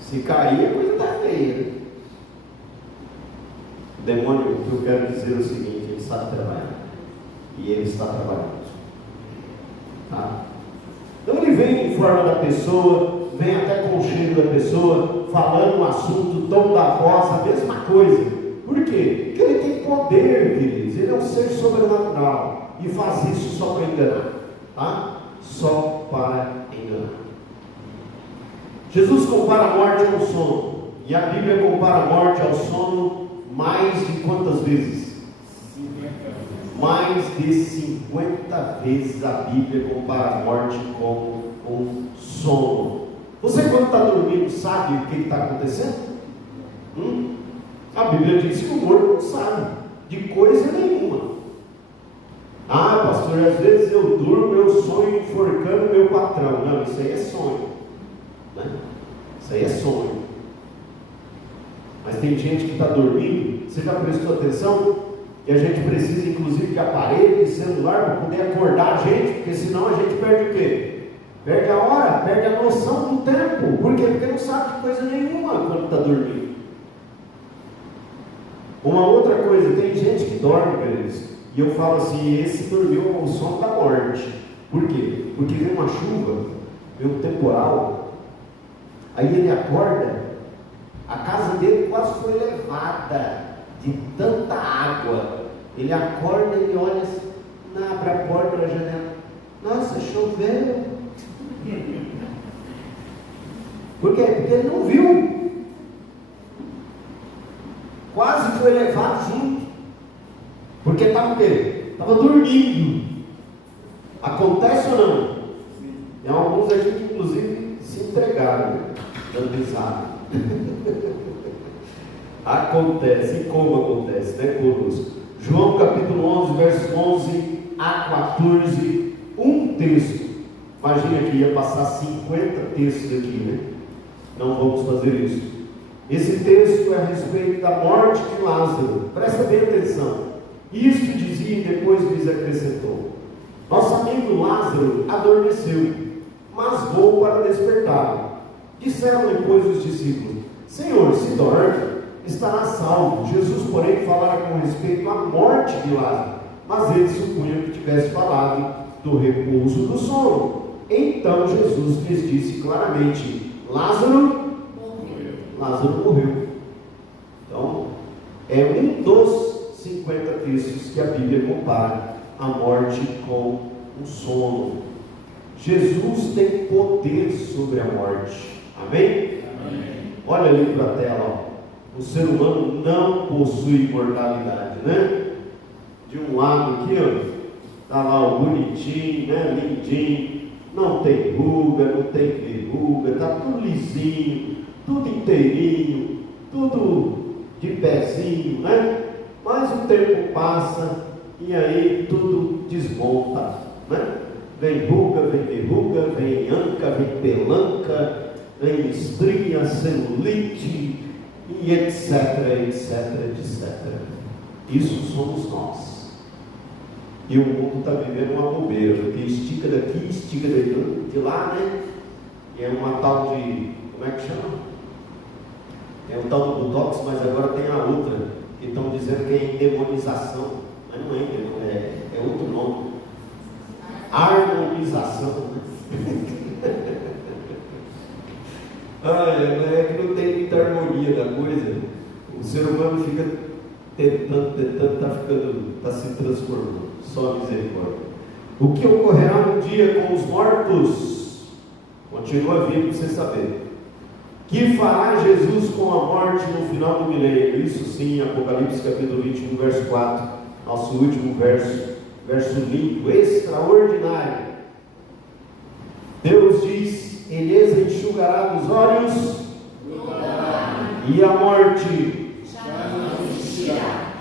Se cair, a coisa está feia. O demônio, o que eu quero dizer é o seguinte: ele sabe trabalhar. E ele está trabalhando. Tá? Então ele vem em forma da pessoa, vem até com o cheiro da pessoa, falando um assunto, o tom da voz, a mesma coisa. Por quê? Porque ele tem poder, queridos. Ele é um ser sobrenatural. E faz isso só para enganar. Tá? Só para enganar. Jesus compara a morte ao sono. E a Bíblia compara a morte ao sono mais de quantas vezes? 50. Mais de 50 vezes a Bíblia compara a morte com um sono. Você, quando está dormindo, sabe o que está acontecendo? A Bíblia diz que o morto não sabe de coisa nenhuma. Ah, pastor, às vezes eu durmo, eu sonho enforcando meu patrão. Não, isso aí é sonho, né? Isso aí é sonho. Mas tem gente que está dormindo, você já prestou atenção? E a gente precisa inclusive de aparelho, de celular, para poder acordar a gente, porque senão a gente perde o quê? Perde a hora, perde a noção do tempo. Por quê? Porque não sabe de coisa nenhuma quando está dormindo. Uma outra coisa, tem gente que dorme, queridos, e eu falo assim: esse dormiu com o sono da morte. Por quê? Porque vem uma chuva, vem um temporal, aí ele acorda, a casa dele quase foi levada de tanta água. Ele acorda e olha assim, abre a porta da janela: nossa, choveu. Por quê? Porque ele não viu. Quase foi levado junto. Porque estava o quê? Estava dormindo. Acontece ou não? Tem alguns aqui que inclusive se entregaram, dando risada. Acontece, e como acontece, né, conosco? João capítulo 11, versos 11 a 14, um texto. Imagina que ia passar 50 textos aqui, né? Não vamos fazer isso. Esse texto é a respeito da morte de Lázaro. Presta bem atenção. Isto dizia e depois lhes acrescentou: nosso amigo Lázaro adormeceu, mas vou para despertá-lo. Disseram depois os discípulos: Senhor, se dorme, estará salvo. Jesus, porém, falara com respeito à morte de Lázaro, mas eles supunham que tivesse falado do repouso do sono. Então Jesus lhes disse claramente: Lázaro morreu. Então, é um dos 50 textos que a Bíblia compara a morte com o sono. Jesus tem poder sobre a morte. Amém? Amém. Olha ali para a tela, ó. O ser humano não possui imortalidade, né? De um lado aqui, ó, está lá o bonitinho, né? Lindinho, não tem ruga, não tem verruga, está tudo lisinho, tudo inteirinho, tudo de pezinho, né? Mas o tempo passa e aí tudo desmonta, né? Vem ruga, vem verruga, vem anca, vem pelanca, vem estria, celulite, e etc, etc, etc. Isso somos nós. E o mundo está vivendo uma bobeira, porque estica daqui, estica de lá, né? E é uma tal de, como é que chama? É o tal do Botox, mas agora tem a outra, que estão dizendo que é endemonização, mas não é, é outro nome. Harmonização. É que não tem muita harmonia da coisa. O ser humano fica tentando, está se transformando. Só misericórdia. O que ocorrerá um dia com os mortos? Continua vindo para você saber. Que fará Jesus com a morte no final do milênio? Isso sim, Apocalipse capítulo 21, verso 4. Nosso último verso lindo, extraordinário. Deus diz: Ele enxugará dos olhos e a morte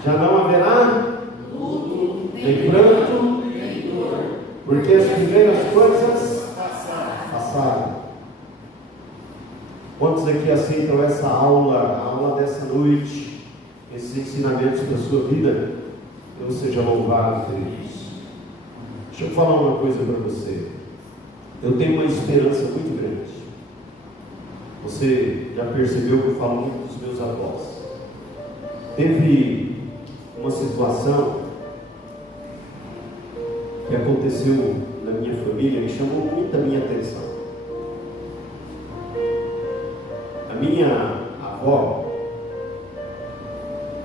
já não haverá luto, nem pranto, nem dor, porque as primeiras coisas passaram. Quantos aqui aceitam essa aula, a aula dessa noite, esses ensinamentos para a sua vida? Deus seja louvado, queridos. Deixa eu falar uma coisa para você. Eu tenho uma esperança muito grande. Você já percebeu que eu falo muito dos meus avós. Teve uma situação que aconteceu na minha família que chamou muito a minha atenção. A minha avó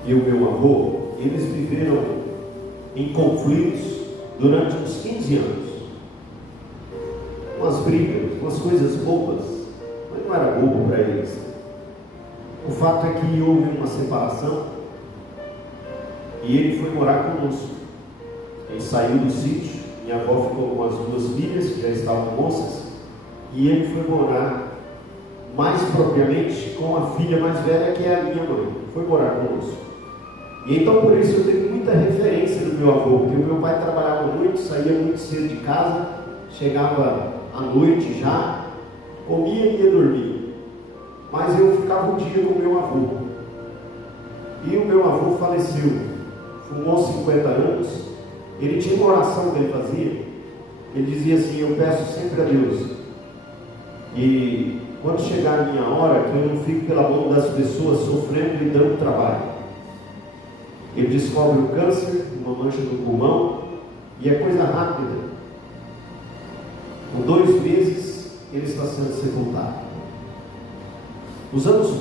e o meu avô, eles viveram em conflitos durante uns 15 anos. Umas brigas, umas coisas bobas, mas não era bobo para eles. O fato é que houve uma separação e ele foi morar conosco. Ele saiu do sítio, minha avó ficou com as duas filhas que já estavam moças, e ele foi morar mais propriamente com a filha mais velha, que é a minha mãe. Foi morar conosco. E então por isso eu tenho muita referência do meu avô, porque o meu pai trabalhava muito, saía muito cedo de casa, chegava à noite já, comia e ia dormir. Mas eu ficava um dia com o meu avô. E o meu avô faleceu, fumou 50 anos. Ele tinha uma oração que ele fazia. Ele dizia assim: eu peço sempre a Deus, e quando chegar a minha hora, que eu não fique pela mão das pessoas sofrendo e dando trabalho. Ele descobre o câncer, uma mancha no pulmão, e é coisa rápida. Com 2 meses, ele está sendo sepultado. Os anos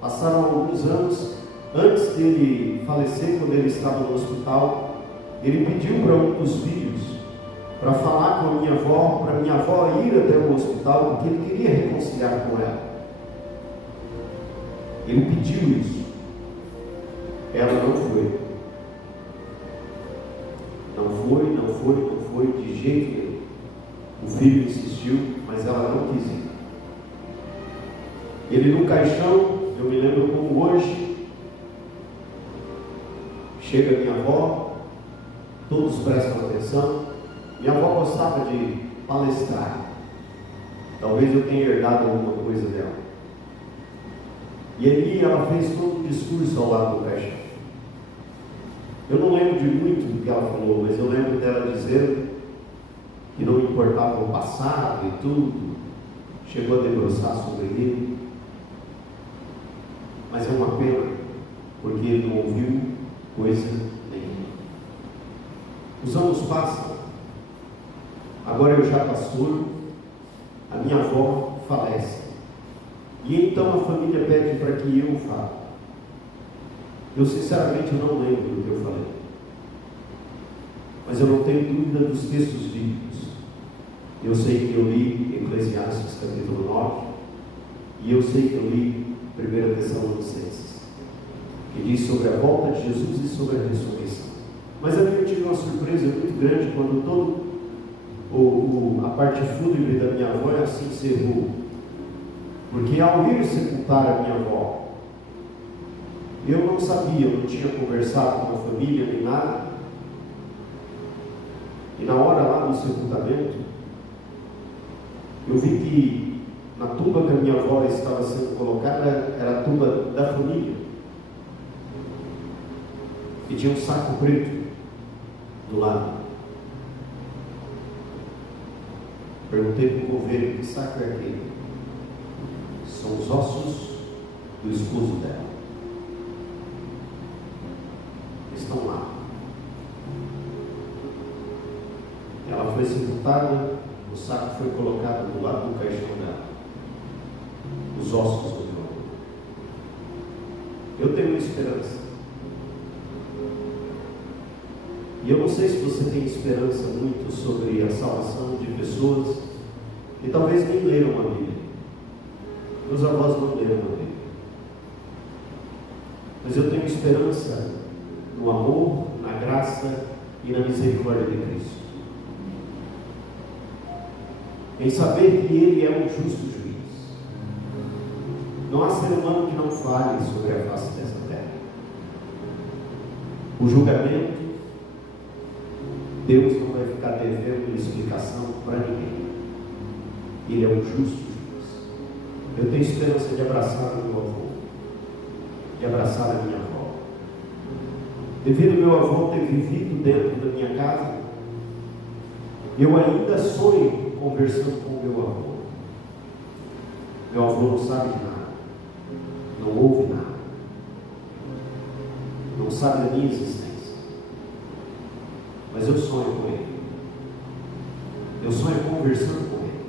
passaram alguns anos. Antes dele falecer, quando ele estava no hospital, ele pediu para um dos filhos para falar com a minha avó, para minha avó ir até o hospital, porque ele queria reconciliar com ela. Ele pediu isso. Ela não foi. Não foi de jeito nenhum. O filho insistiu, mas ela não quis ir. Ele no caixão, eu me lembro como hoje, chega minha avó, todos prestam atenção. Minha avó gostava de palestrar. Talvez eu tenha herdado alguma coisa dela. E ali ela fez todo um discurso ao lado do caixão. Eu não lembro de muito do que ela falou, mas eu lembro dela dizendo que não importava o passado e tudo. Chegou a debruçar sobre ele. Mas é uma pena, porque ele não ouviu coisa nenhuma. Os anos passam. Agora eu já pastor, a minha avó falece. E então a família pede para que eu fale. Eu sinceramente não lembro do que eu falei. Mas eu não tenho dúvida dos textos bíblicos. Eu sei que eu li Eclesiastes capítulo 9. E eu sei que eu li 1 Tessalonicenses, que diz sobre a volta de Jesus e sobre a ressurreição. Mas ali eu tive uma surpresa muito grande quando a parte fúnebre da minha avó assim encerrou. Porque ao ir sepultar a minha avó, eu não sabia, eu não tinha conversado com a família nem nada. E na hora lá do sepultamento, eu vi que na tumba que a minha avó estava sendo colocada era a tumba da família. E tinha um saco preto do lado. Perguntei para o governo: que saco é aquele? São os ossos do esposo dela. estão lá. Ela foi sepultada, o saco foi colocado do lado do caixão dela. Os ossos do meu avô. Eu tenho esperança. E eu não sei se você tem esperança muito sobre a salvação de pessoas que talvez nem leram a Bíblia. Meus avós não leram a Bíblia. Mas eu tenho esperança no amor, na graça e na misericórdia de Cristo. Em saber que Ele é um justo juiz. Não há ser humano que não fale sobre a face dessa terra. O julgamento, Deus não vai ficar devendo explicação para ninguém. Ele é um justo juiz. Eu tenho esperança de abraçar o meu avô, de abraçar a minha avó. Devido ao meu avô ter vivido dentro da minha casa, eu ainda sonho conversando com o meu avô. Meu avô não sabe de nada, não ouve nada, não sabe da minha existência. Mas eu sonho com ele. Eu sonho conversando com ele.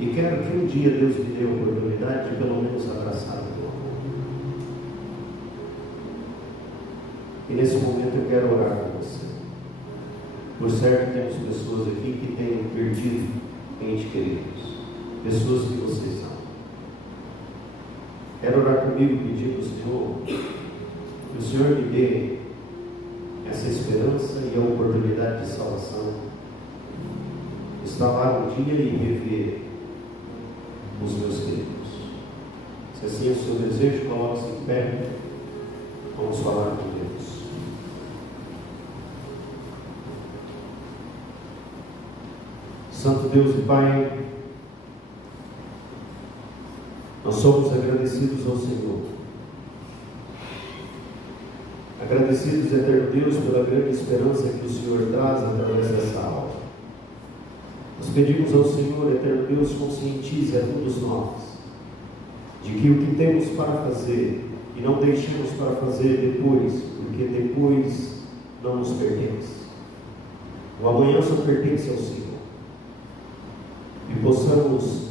E quero que um dia Deus me dê a oportunidade de pelo menos abraçar o meu avô. E nesse momento eu quero orar com você. Por certo, temos pessoas aqui que têm perdido entes queridos. Pessoas que vocês são. Quero orar comigo pedindo ao Senhor que o Senhor me dê essa esperança e a oportunidade de salvação. Estar lá um dia e rever os meus queridos. Se assim é o seu desejo, coloque-se em pé. Vamos falar com Deus. Santo Deus e Pai, nós somos agradecidos ao Senhor. Agradecidos, eterno Deus, pela grande esperança que o Senhor traz através dessa aula. Nós pedimos ao Senhor, eterno Deus, conscientize a todos nós de que o que temos para fazer e não deixemos para fazer depois, porque depois não nos pertence. O amanhã só pertence ao Senhor. E possamos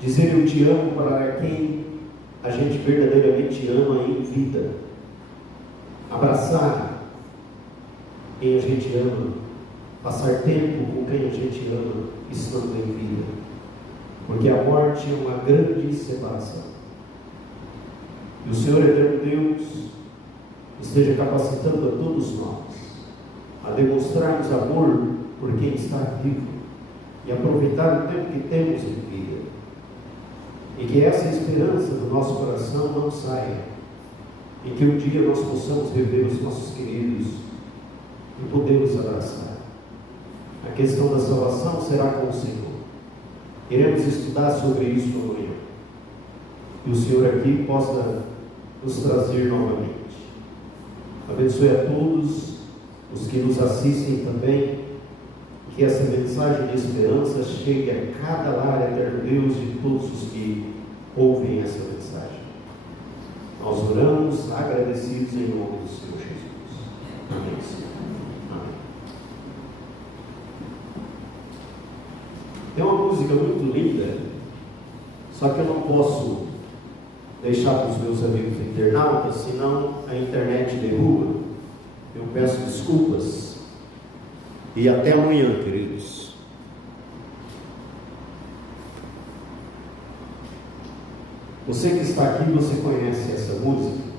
dizer eu te amo para quem a gente verdadeiramente ama em vida. Abraçar quem a gente ama, passar tempo com quem a gente ama, estando em vida, porque a morte é uma grande separação. E o Senhor, eterno Deus, esteja capacitando a todos nós a demonstrarmos amor por quem está vivo e aproveitar o tempo que temos em vida, e que essa esperança do nosso coração não saia, em que um dia nós possamos rever os nossos queridos e podemos abraçar. A questão da salvação será com o Senhor. Iremos estudar sobre isso amanhã. Que o Senhor aqui possa nos trazer novamente. Abençoe a todos os que nos assistem também. Que essa mensagem de esperança chegue a cada lar, eterno Deus, de todos os que ouvem essa mensagem. Nós oramos agradecidos em nome do Senhor Jesus. Amém, Senhor. Amém. Tem uma música muito linda, só que eu não posso deixar para os meus amigos internautas, senão a internet derruba. Eu peço desculpas. E até amanhã, queridos. Você que está aqui, você conhece essa música?